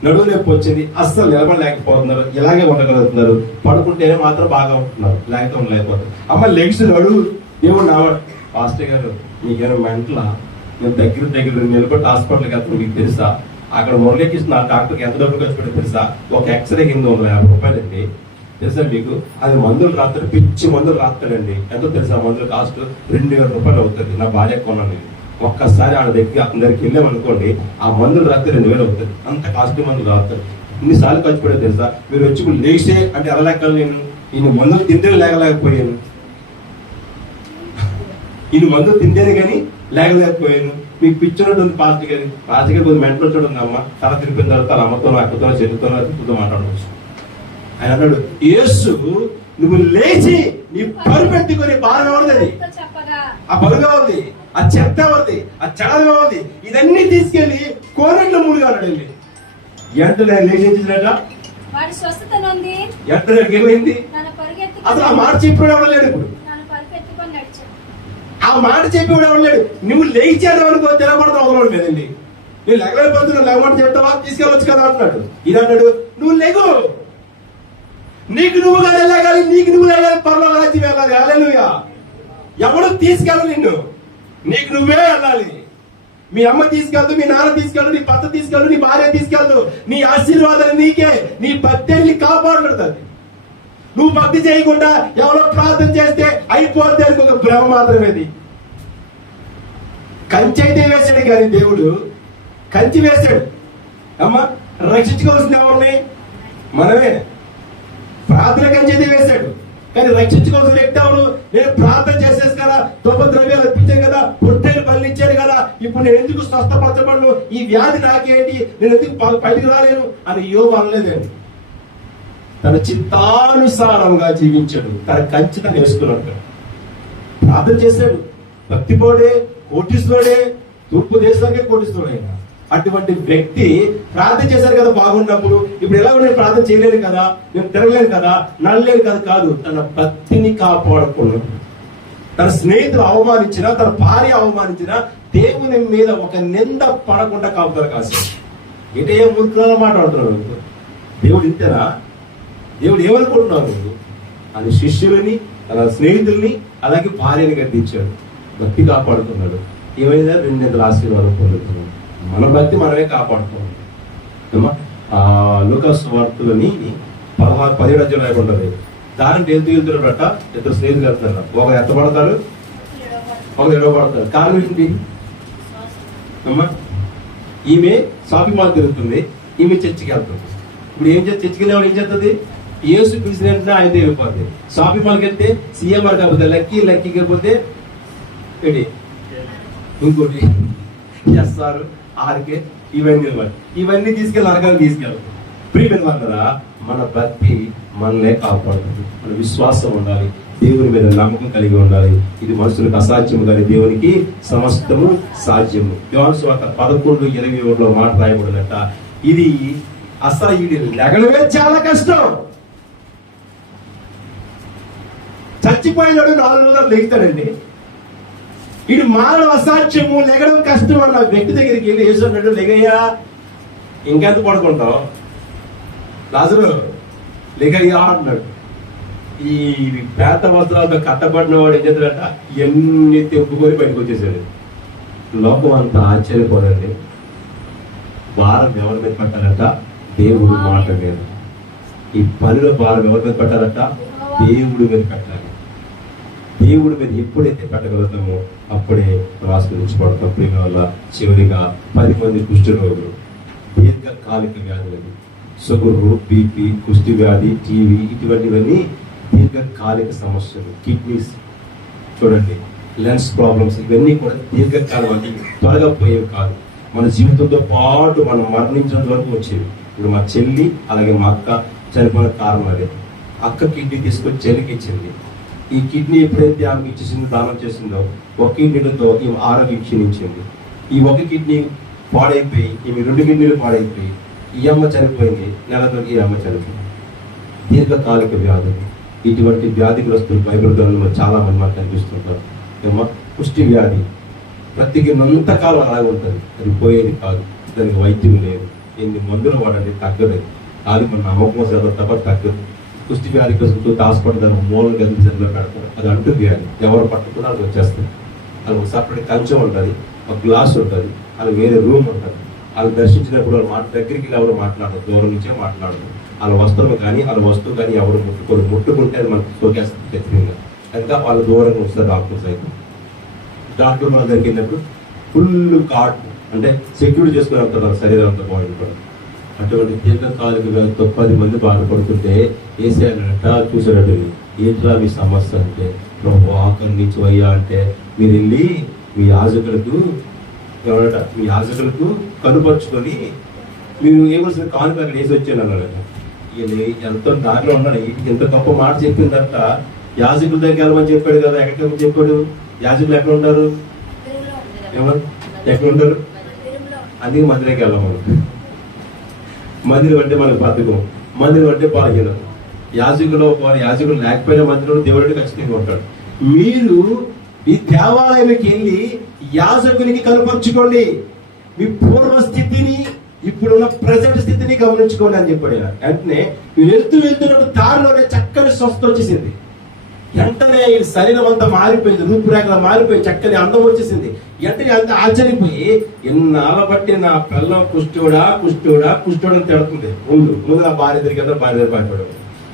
నడువు నొప్పి వచ్చింది, అస్సలు నిలబడలేకపోతున్నారు, ఇలాగే ఉండగలుగుతున్నారు, పడుకుంటేనే మాత్రం బాగా ఉంటున్నారు, లేకపోతే ఉండలేకపోతున్నారు. అమ్మ లెగ్స్ నడువు, దేవుడు నావాడు. పాస్టర్ గారు మీకేమైనా మెంటలా, నేను దగ్గర 2 నెలలు కూడా హాస్పిటల్కి వెళ్తాను. మీకు తెలుసా? అక్కడ మురళీకృష్ణ ఆ డాక్టర్కి ఎంత డబ్బులు ఖర్చు పెట్టారు తెలుసా? ఒక ఎక్స్రే 850 రూపాయలండి. తెలుసా మీకు? అది మందులు రాస్తాడు, పిచ్చి మందులు రాస్తాడండి. ఎంతో తెలుసా? మందులు కాస్ట్ 2000 రూపాయలు అవుతుంది. నా భార్య కొన్నాను నేను. ఒక్కసారి ఆడ దగ్గర అందరికి వెళ్ళామనుకోండి, ఆ మందులు రాస్తే 2000 అవుతుంది. అంత కాస్ట్లీ మందులు రాస్తాడు. ఇన్నిసార్లు ఖర్చు పెట్టారు తెలుసా? మీరు వచ్చి ఇప్పుడు లేచే అంటే ఎలా లెక్కలు? నేను మందులు తింటే లేకలేకపోయాను, ఇన్ని మందులు తింటేనే కానీ లేకలేకపోయాను. మీకు పిచ్చినట్టుంది పాస్ట్ గారి. పాస్ట్ గారి కొద్ది మెంటలో చూడండి అమ్మ. తల తిరిగిన తర్వాత తన అమ్మతోనో అక్కతోనో చెల్లితోనో అతుకుతో మాట్లాడవచ్చు. ఆయన అన్నాడు, యేసు నువ్వు లేచి నీ పరుపెట్టుకొని భారం ఎవరిది? ఆ బరువు ఎవరిది? ఆ చెత్త ఎవరిది? ఆ చెడ ఎవరిది? ఇదన్నీ తీసుకెళ్లి కోరెంట్ల మూడుగా అన్నాడు. వెళ్ళి ఎంటనే లేచించినట ఎంటనే ఏమైంది? అసలు ఆ మాట చెప్పాడు ఎవరు లేడు. ఇప్పుడు ఆ మాట చెప్పేవాడు ఎవరు లేడు. నువ్వు లేచాడు అనుకో తినబడతావు అవసరం లేదండి. నువ్వు లెగలేకపోతున్నావు, లేకపోతే చెప్తావా? తీసుకెళ్ళొచ్చు కదా అంటున్నాడు. ఇది అన్నాడు, నువ్వు లెగు, నీకు నువ్వుగా వెళ్ళగాలి, నీకు నువ్వు వెళ్ళాలి, పరలోక రాజ్యం వెళ్ళాలి. హల్లెలూయా. ఎవడు తీసుకెళ్ళ నిన్ను, నీకు నువ్వే వెళ్ళాలి. మీ అమ్మ తీసుకెళ్తూ, మీ నాన్న తీసుకెళ్ళు, నీ భర్త తీసుకెళ్ళు, నీ భార్య తీసుకెళ్తూ. నీ ఆశీర్వాదాలు నీకే, నీ భక్తిని కాపాడుతుంది. నువ్వు భక్తి చేయకుండా ఎవరో ప్రార్థన చేస్తే అయిపోద్ది అని ఒక భ్రమ మాత్రమేది. కంచి అయితే వేశాడు కానీ దేవుడు కంచి వేశాడు. అమ్మ రక్షించుకోవాల్సిన ఎవరిని? మనమే. ప్రార్థన కంచి అయితే వేశాడు కానీ రక్షించుకోవాల్సిన వ్యక్తి ఎవరు? నేను ప్రార్థన చేసేసి కదా, ద్రవ్యాలు అర్పించాను కదా, పొట్టేలు బలి ఇచ్చాను కదా, ఇప్పుడు నేను ఎందుకు స్వస్థపరచబడను? ఈ వ్యాధి నాకేంటి? నేను ఎందుకు బయటకు రాలేను అని యోబు అనలేదండి. తన చిత్తానుసారంగా జీవించాడు. తన కంచి తను వేసుకున్నాడు. ప్రార్థన చేశాడు. భక్తిపోడే, కోటిస్తోడే, తూర్పు దేశానికే కోటిస్తోడే. అటువంటి వ్యక్తి ప్రార్థన చేశారు కదా బాగున్నప్పుడు. ఇప్పుడు ఎలా నేను ప్రార్థన చేయలేను కదా, నేను తిరగలేను కదా, నడలేను కదా కాదు. తన భక్తిని కాపాడుకున్నాడు. తన స్నేహితులు అవమానించినా, తన భార్య అవమానించినా దేవుని మీద ఒక నింద పడకుండా కాపుతారు కాశాడు. ఏంటే మూర్ఖుల మాట్లాడుతున్నాడు. దేవుడు ఇంతేనా? దేవుడు ఏమనుకుంటున్నావు? అని శిష్యులని, తన స్నేహితుల్ని, అలాగే భార్యని గద్దించాడు. భక్తి కాపాడుతున్నాడు. ఏమైనా 2 ఆశీర్వాదం పొందుతున్నాడు. మన భక్తి మనమే కాపాడుతున్నాం. లూకాసు వార్తలని 17 అధ్యాయం రాయకుంటుంది. దారిని వెళ్తున్నాడట. 2 స్నేహితులు వెళ్తారు. ఒకరు ఎత్తపడతారు, ఒకరు ఎడవబడతారు. కారణం ఏంటి అమ్మా? ఈమె షాపింగ్ మాల్ తిరుగుతుంది, ఈమె చర్చికి వెళ్తుంది. ఇప్పుడు ఏం చేస్తే చర్చికి వెళ్ళేవాడు ఏం చేస్తుంది? యేసు పిలిచినట్టు ఆయన వెళ్ళిపోతుంది. షాపింగ్ మాల్కి వెళ్తే సీఎంఆర్ కాకపోతే లక్కీకి వెళ్ళిపోతే ఏంటి ఇంకోటి ఎస్ఆర్ ఆర్కే ఇవన్నీ తీసుకెళ్ళి నరకాన్ని తీసుకెళ్ళాలి. ప్రియమైన వాళ్ళరా, మన భక్తి మనలే కాపాడుతుంది. మన విశ్వాసం ఉండాలి, దేవుని మీద నమ్మకం కలిగి ఉండాలి. ఇది మనుషులకు అసాధ్యము కానీ దేవునికి సమస్తము సాధ్యము. యోహాను సువార్త 11:27 మాట రాయబడినట్ట, ఇది అసలు ఇది లెగలవే చాలా కష్టం. చచ్చిపోయినాడు 4 రోజులు లెగుతాడండి. ఇది మానవ అసాధ్యము, లెగడం కష్టం అన్న వ్యక్తి దగ్గరికి వెళ్ళి యేసు అన్నాడు, లెగయ్యా, ఇంకెంత పడుకుంటావు, లాజరు లెగయ్యా అన్నాడు. ఈ పేద వస్త్రాలతో కట్టబడిన వాడు ఏం చేస్తాడట, ఎన్ని తెంపుకొని బయటకు వచ్చేసాడు. లోకం అంతా ఆశ్చర్యపోరండి. భారం ఎవరి మీద పెట్టారట? దేవుడు మాట మీద. ఈ పనిలో భారం ఎవరి మీద పెట్టారట? దేవుడి మీద పెట్టాలి. దేవుడి మీద ఎప్పుడైతే పెట్టగలుగుతామో అప్పుడే ఆస్వాదించబడతాం. ప్రేమ వల్ల చివరిగా 10 మంది కుష్టి రోగులు, దీర్ఘకాలిక వ్యాధులు, షుగరు, బీపీ, కుష్టి వ్యాధి, టీవీ, ఇటువంటివన్నీ దీర్ఘకాలిక సమస్యలు. కిడ్నీస్ చూడండి, లెన్స్ ప్రాబ్లమ్స్, ఇవన్నీ కూడా దీర్ఘకాలం, అంటే త్వరగా పోయేవి కాదు. మన జీవితంతో పాటు మనం మరణించడం వరకు వచ్చేవి. ఇప్పుడు మా చెల్లి అలాగే మా అక్క చనిపోయిన కారణం అదే. అక్క కిడ్నీ తీసుకొని చెల్లికి ఇచ్చింది. ఈ కిడ్నీ ఎప్పుడైతే ఆమెకి ఇచ్చేసిందో, దానం చేసిందో, ఒక కిడ్నీతో ఈమె ఆరోగ్యం క్షీణించింది. ఈ ఒక కిడ్నీ పాడైపోయి ఈమె 2 కిడ్నీలు పాడైపోయి ఈ అమ్మ చనిపోయింది. నెలతో ఈ అమ్మ చనిపోయింది. దీర్ఘకాలిక వ్యాధులు, ఇటువంటి వ్యాధిగ్రస్తులు బైబిల్ గ్రంథంలో చాలా మంది మాకు కనిపిస్తుంటారు. ఏమో కుష్టి వ్యాధి బ్రతికినంతకాలం అలాగే ఉంటుంది, అది పోయేది కాదు. దానికి వైద్యం లేదు, ఎన్ని మందులు వాడండి తగ్గదు. అది మన నమ్మకం చదవ తప్ప తగ్గదు. కుష్టి వ్యాధి కోసం హాస్పిటల్ దాని మూల గదిలో పెడతారు. అది అంటు వ్యాధి, ఎవరు పట్టుకున్నా అది వచ్చేస్తుంది. అది ఒక సపరేట్ కంచెం ఉంటుంది, ఒక గ్లాస్ ఉంటుంది, అది వేరే రూమ్ ఉంటుంది. వాళ్ళు దర్శించినప్పుడు వాళ్ళ దగ్గరికి ఎవరు మాట్లాడరు, దూరం నుంచే మాట్లాడరు. వాళ్ళ వస్త్రం కానీ వాళ్ళ వస్తువు కానీ ఎవరు ముట్టుకుంటే అది మనకు సోకేస్తుంది ఖచ్చితంగా. కనుక వాళ్ళు దూరంగా వస్తారు డాక్టర్స్ అయితే. డాక్టర్ వాళ్ళ దగ్గరికి వెళ్ళినప్పుడు ఫుల్ గాడ్ అంటే సెక్యూరిటీ చేసుకుని వెళ్తారు శరీరం అంతా బాడీ కూడా. అటువంటి దీర్ఘకాలిక వ్యాధితో 10 మంది బాధపడుతుంటే ఏసేట చూసాడు, ఏంట్రా మీ సమస్య అంటే, ప్రభు ఆఖరి నుంచి అయ్యా అంటే మీరు వెళ్ళి మీ యాజకులకు కనుపరుచుకొని మీరు ఏమల్సిన కానుక అక్కడ వేసి వచ్చాను అన్నాడు. ఎంతో దారిలో ఉన్నాడు. ఎంత గొప్ప మాట చెప్పిందంట. యాజకుల దగ్గర వెళ్ళమని చెప్పాడు కదా, ఎక్కడికి చెప్పాడు? యాజకులు ఎక్కడ ఉంటారు? ఎక్కడ ఉంటారు? అందుకే మందిరానికి వెళ్ళమని. మందిరం అంటే మనకు బతుకం, మందిరం అంటే బలహీనం. యాజకులు యాజకులు లేకపోయినా మందిరంలో దేవుడు ఖచ్చితంగా ఉంటాడు. మీరు ఈ దేవాలయానికి వెళ్ళి యాజకునికి కనపరుచుకోండి, మీ పూర్వ స్థితిని ఇప్పుడున్న ప్రజెంట్ స్థితిని గమనించుకోండి అని చెప్పాడు. వెంటనే మీరు వెళ్తున్నట్టు దారిలోనే చక్కని స్వస్థ వచ్చేసింది. వెంటనే ఈ శరీరం అంతా మారిపోయింది, రూపురేఖలు మారిపోయి చక్కని అందం వచ్చేసింది. వెంటనే అంత ఆశ్చర్యపోయి ఎన్నాళ్ళ బట్టి నా పిల్లం కుష్ఠుడా అని తిడుతుంది. ముందు నా భార్య దగ్గరికి వెళ్తారు, భార్య దగ్గర పారిపోయాడు.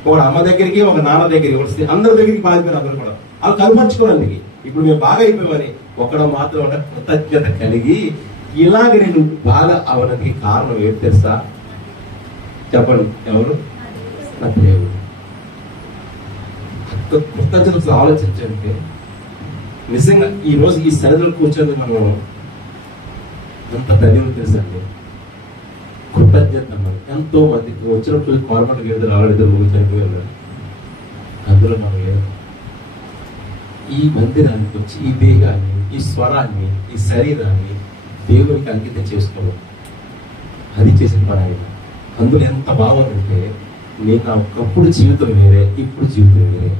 ఒక అమ్మ దగ్గరికి, ఒక నాన్న దగ్గరికి, అందరి దగ్గరికి పారిపోయారు. అందరూ కూడా వాళ్ళు కనపరుచుకోవడానికి ఇప్పుడు మేము బాగా అయిపోయామని ఒకడు మాత్రం కృతజ్ఞత కలిగి ఇలాగ నేను బాగా అవడానికి కారణం ఏంటి తెలుసా? చెప్పండి, ఎవరు? నా దేవుడు. కృతజ్ఞతలు ఆలోచించండి. నిజంగా ఈ రోజు ఈ సరిహద్దులు కూర్చొని మనం ఎంత ధన్యత తెలుసండి. కృతజ్ఞత ఎంతో మందికి వచ్చినప్పుడు గవర్నమెంట్ విడుదల ఆవిడ ముగించారు. అందులో మనం లేదు. ఈ మందిరానికి వచ్చి ఈ దేహాన్ని, ఈ స్వరాన్ని, ఈ శరీరాన్ని దేవునికి అంకితం చేసుకోవాలి. అది చేసిన పని ఆయన. అందులో ఎంత బాగుందంటే, నేను నా ఒకప్పుడు జీవితం వేరే, ఇప్పుడు జీవితం వేరే.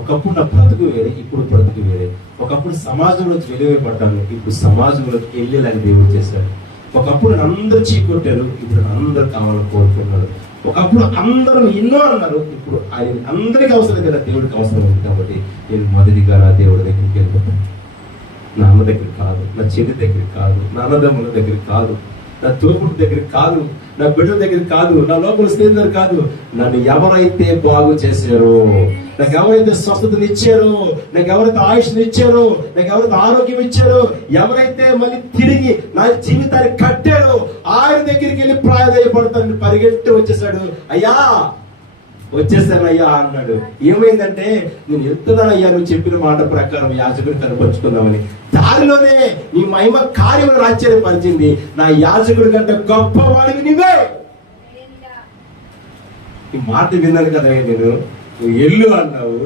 ఒకప్పుడు నా బ్రతుకు వేరే, ఇప్పుడు బ్రతుకు వేరే. ఒకప్పుడు సమాజంలోకి వెలువైపడ్డాను, ఇప్పుడు సమాజంలోకి వెళ్ళేలాగా దేవుడు చేశాడు. ఒకప్పుడు అందరూ చీకొట్టారు, ఇప్పుడు అందరూ కావాలని కోరుకున్నాడు. ఒకప్పుడు అందరూ ఎన్నో అన్నారు, ఇప్పుడు ఆయన అందరికి అవసరం కదా, దేవుడికి అవసరం ఉంది. కాబట్టి నేను మొదటిగా నా దేవుడి దగ్గరికి వెళ్ళిపోతాను. నా అమ్మ దగ్గరికి కాదు, నా చెల్లి దగ్గరికి కాదు, నా అన్నదమ్ముల దగ్గరికి కాదు, నా తోపుడు దగ్గరికి కాదు, నా బిడ్డల దగ్గరికి కాదు, నా లోపల స్నేహితులు కాదు. నన్ను ఎవరైతే బాగు చేశారో, నాకు ఎవరైతే స్వస్థతని ఇచ్చారో, నాకు ఎవరైతే ఆయుష్ని ఇచ్చారో, నాకు ఎవరైతే ఆరోగ్యం ఇచ్చారో, ఎవరైతే మళ్ళీ తిరిగి నా జీవితాన్ని కట్టారో ఆయన దగ్గరికి వెళ్ళి ప్రాధాన్యపడతానని పరిగెట్టి వచ్చేసాడు. వచ్చేసానయ్యా అన్నాడు. ఏమైందంటే, నేను వెళ్తున్నానయ్యా నువ్వు చెప్పిన మాట ప్రకారం యాజకుడిని కనపరుచుకుందామని. దారిలోనే నీ మహిమ కార్యములను ఆశ్చర్యపరిచింది. నా యాజకుడి కంటే గొప్పవాడివి నువ్వే. ఈ మాట విన్నాను కదా నేను. నువ్వు ఎల్లు అన్నావు,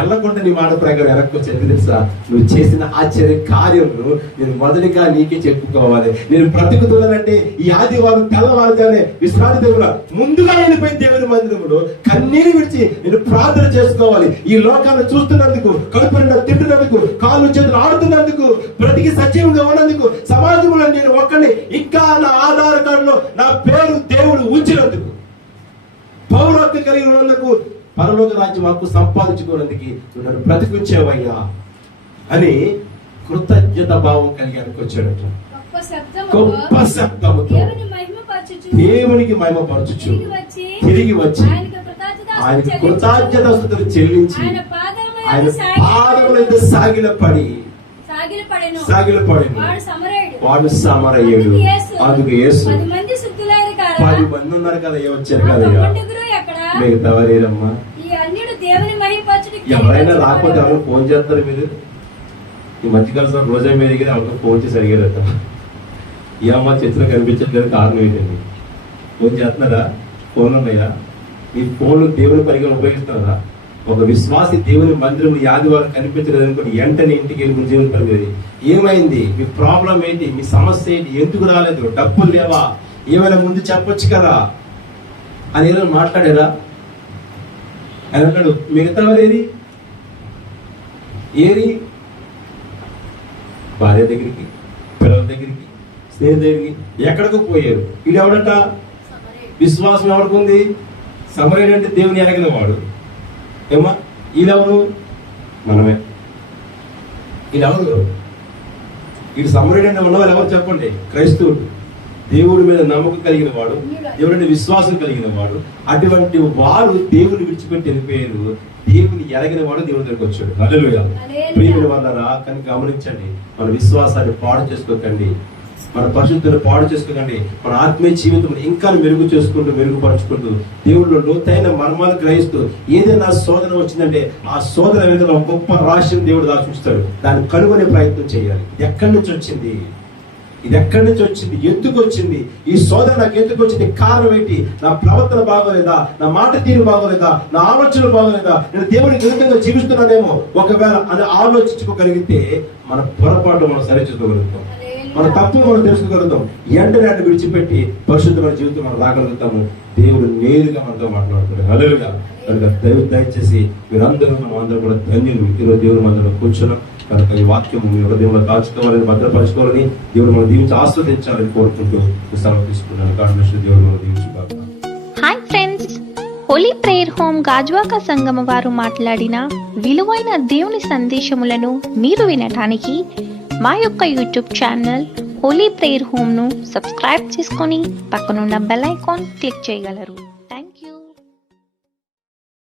ఎల్లకుండా నీ మాట ప్రకారం వెనక్కి వచ్చేది తెలుసా? నువ్వు చేసిన ఆశ్చర్య కార్యమును నేను మొదటిగా నీకే చెప్పుకోవాలి. నేను బ్రతుకుతున్నానంటే ఈ ఆదివారం తెల్లవారుగానే విశ్రాంతి దేవుడు ముందుగా వెళ్ళిపోయిన దేవుని మందిరములో కన్నీరు విడిచి నేను ప్రార్థన చేసుకోవాలి. ఈ లోకాన్ని చూస్తున్నందుకు, కడుపు నిండా తింటున్నందుకు, కాళ్ళు చేతులు ఆడుతున్నందుకు, బ్రతికి సజీవంగా ఉన్నందుకు, సమాజంలో నేను ఒక్కడిని ఇంకా నా ఆధార్ కార్డులో నా పేరు దేవుడు ఉంచినందుకు, పౌరత్వం కలిగి ఉన్నందుకు, పరలోక రాజ్యం హక్కు సంపాదించుకోవడానికి నన్ను బ్రతికించావయ్యా అని కృతజ్ఞత భావం కలిగి వచ్చాడట. గొప్ప శబ్దముతో దేవునికి మహిమపరచుచు తిరిగి వచ్చి ఆయనకు కృతజ్ఞతాస్తుతులు చెల్లించి ఆయన పాదములందు సాగిలపడి వాడు సమరయుడు. అందుకు యేసు 10 మంది ఉన్నారు కదా, వచ్చారు కదా, మిగతా వారేరమ్మా? ఎవరైనా రాకపోతే ఎవరైనా ఫోన్ చేస్తారు మీరు? ఈ మధ్యకాలం రోజా మీద ఎవరితో ఫోన్ చేసి అడిగారట, ఈ అమ్మ చర్చలో కనిపించట్లేదు, కారణం ఏంటండి? ఫోన్ చేస్తున్నారా? ఫోన్ ఉన్నాయా? ఈ ఫోన్ దేవుని పనిగా ఉపయోగిస్తున్నారా? ఒక విశ్వాసి దేవుని మందిరం ఆదివారం కనిపించలేదు అనుకోండి, వెంటనే ఇంటికి వెళ్ళి దేవుని పని. ఏమైంది? మీ ప్రాబ్లం ఏంటి? మీ సమస్య ఏంటి? ఎందుకు రాలేదు? డబ్బులు లేవా? ఏమైనా ముందు చెప్పొచ్చు కదా అని ఏదైనా మాట్లాడారా? ఆయన అన్నాడు, మిగతా వారేది ఏరి? భార్య దగ్గరికి, పిల్లల దగ్గరికి, స్నేహితుల దగ్గరికి, ఎక్కడికో పోయారు. ఇది ఎవడట? విశ్వాసం ఎవరికి ఉంది? సమరయుడు అంటే దేవుని ఎరగిన వాడు. ఏమా వీళ్ళెవరు? మనమే. వీళ్ళెవరు? ఇటు సమరుడైన ఉన్నవారు ఎవరు చెప్పండి? క్రైస్తవుడు, దేవుడి మీద నమ్మకం కలిగిన వాడు, దేవుడి మీద విశ్వాసం కలిగిన వాడు. అటువంటి వాడు దేవుని విడిచిపెట్టి వెళ్ళిపోయారు. దేవుని ఎరగిన వాడు దేవుని దగ్గరికి వచ్చాడు. హల్లెలూయా. ప్రియమైన వాళ్ళారా, కానీ గమనించండి, మన విశ్వాసాన్ని పాడు చేసుకోకండి, మన పరిశుద్ధిని పాడు చేసుకోకండి. మన ఆత్మీయ జీవితం ఇంకా మెరుగుపరుచుకుంటూ దేవుళ్ళు లోతైన మర్మాలు గ్రహిస్తూ ఏదైనా శోధన వచ్చిందంటే ఆ శోధన వెనుక ఒక గొప్ప రహస్యం దేవుడు దాచుస్తాడు. దాన్ని కనుగొనే ప్రయత్నం చేయాలి. ఇది ఎక్కడి నుంచి వచ్చింది? ఎందుకు వచ్చింది? ఈ శోధన నాకు ఎందుకు వచ్చింది? కారణం ఏంటి? నా ప్రవర్తన బాగోలేదా? నా మాట తీరు బాగోలేదా? నా ఆలోచనలు బాగోలేదా? నేను దేవునికి విరుద్ధంగా జీవిస్తున్నానేమో ఒకవేళ అని ఆలోచించుకోగలిగితే మన పొరపాటు మనం సరిచేసుకోగలుగుతాం, మన తప్పులు మనం తెలుసుకోగలుగుతాం. వెంటనే విడిచిపెట్టి పరిశుద్ధమైన జీవితం మనం రాగలుగుతాము. దేవుడు నేరుగా మనతో మాట్లాడుతాడు. హల్లెలూయా. కనుక దయచేసి మీరందరూ మనం అందరూ కూడా ధన్యులు. ఈరోజు దేవుడు మనలో కూర్చున్నాం కనుక ఈ వాక్యం మీ హృదయంలో దాచుకోవాలని, భద్రపరచుకోవాలని, దేవుడు మనం దీవించి ఆస్వాదించాలని కోరుకుంటూ సెలవు తీసుకున్నాను. దేవుడు మనం దీవించుగాక. Hi friends, holy prayer home Gajuwaka సంగమ వారు మాట్లాడిన విలువైన దేవుని సందేశములను మీరు వినటానికి మా యొక్క YouTube channel Holi prayer home ను సబ్స్క్రైబ్ చేసుకొని పక్కనున్న బెల్ ఐకాన్ క్లిక్ చేయగలరు. Thank you.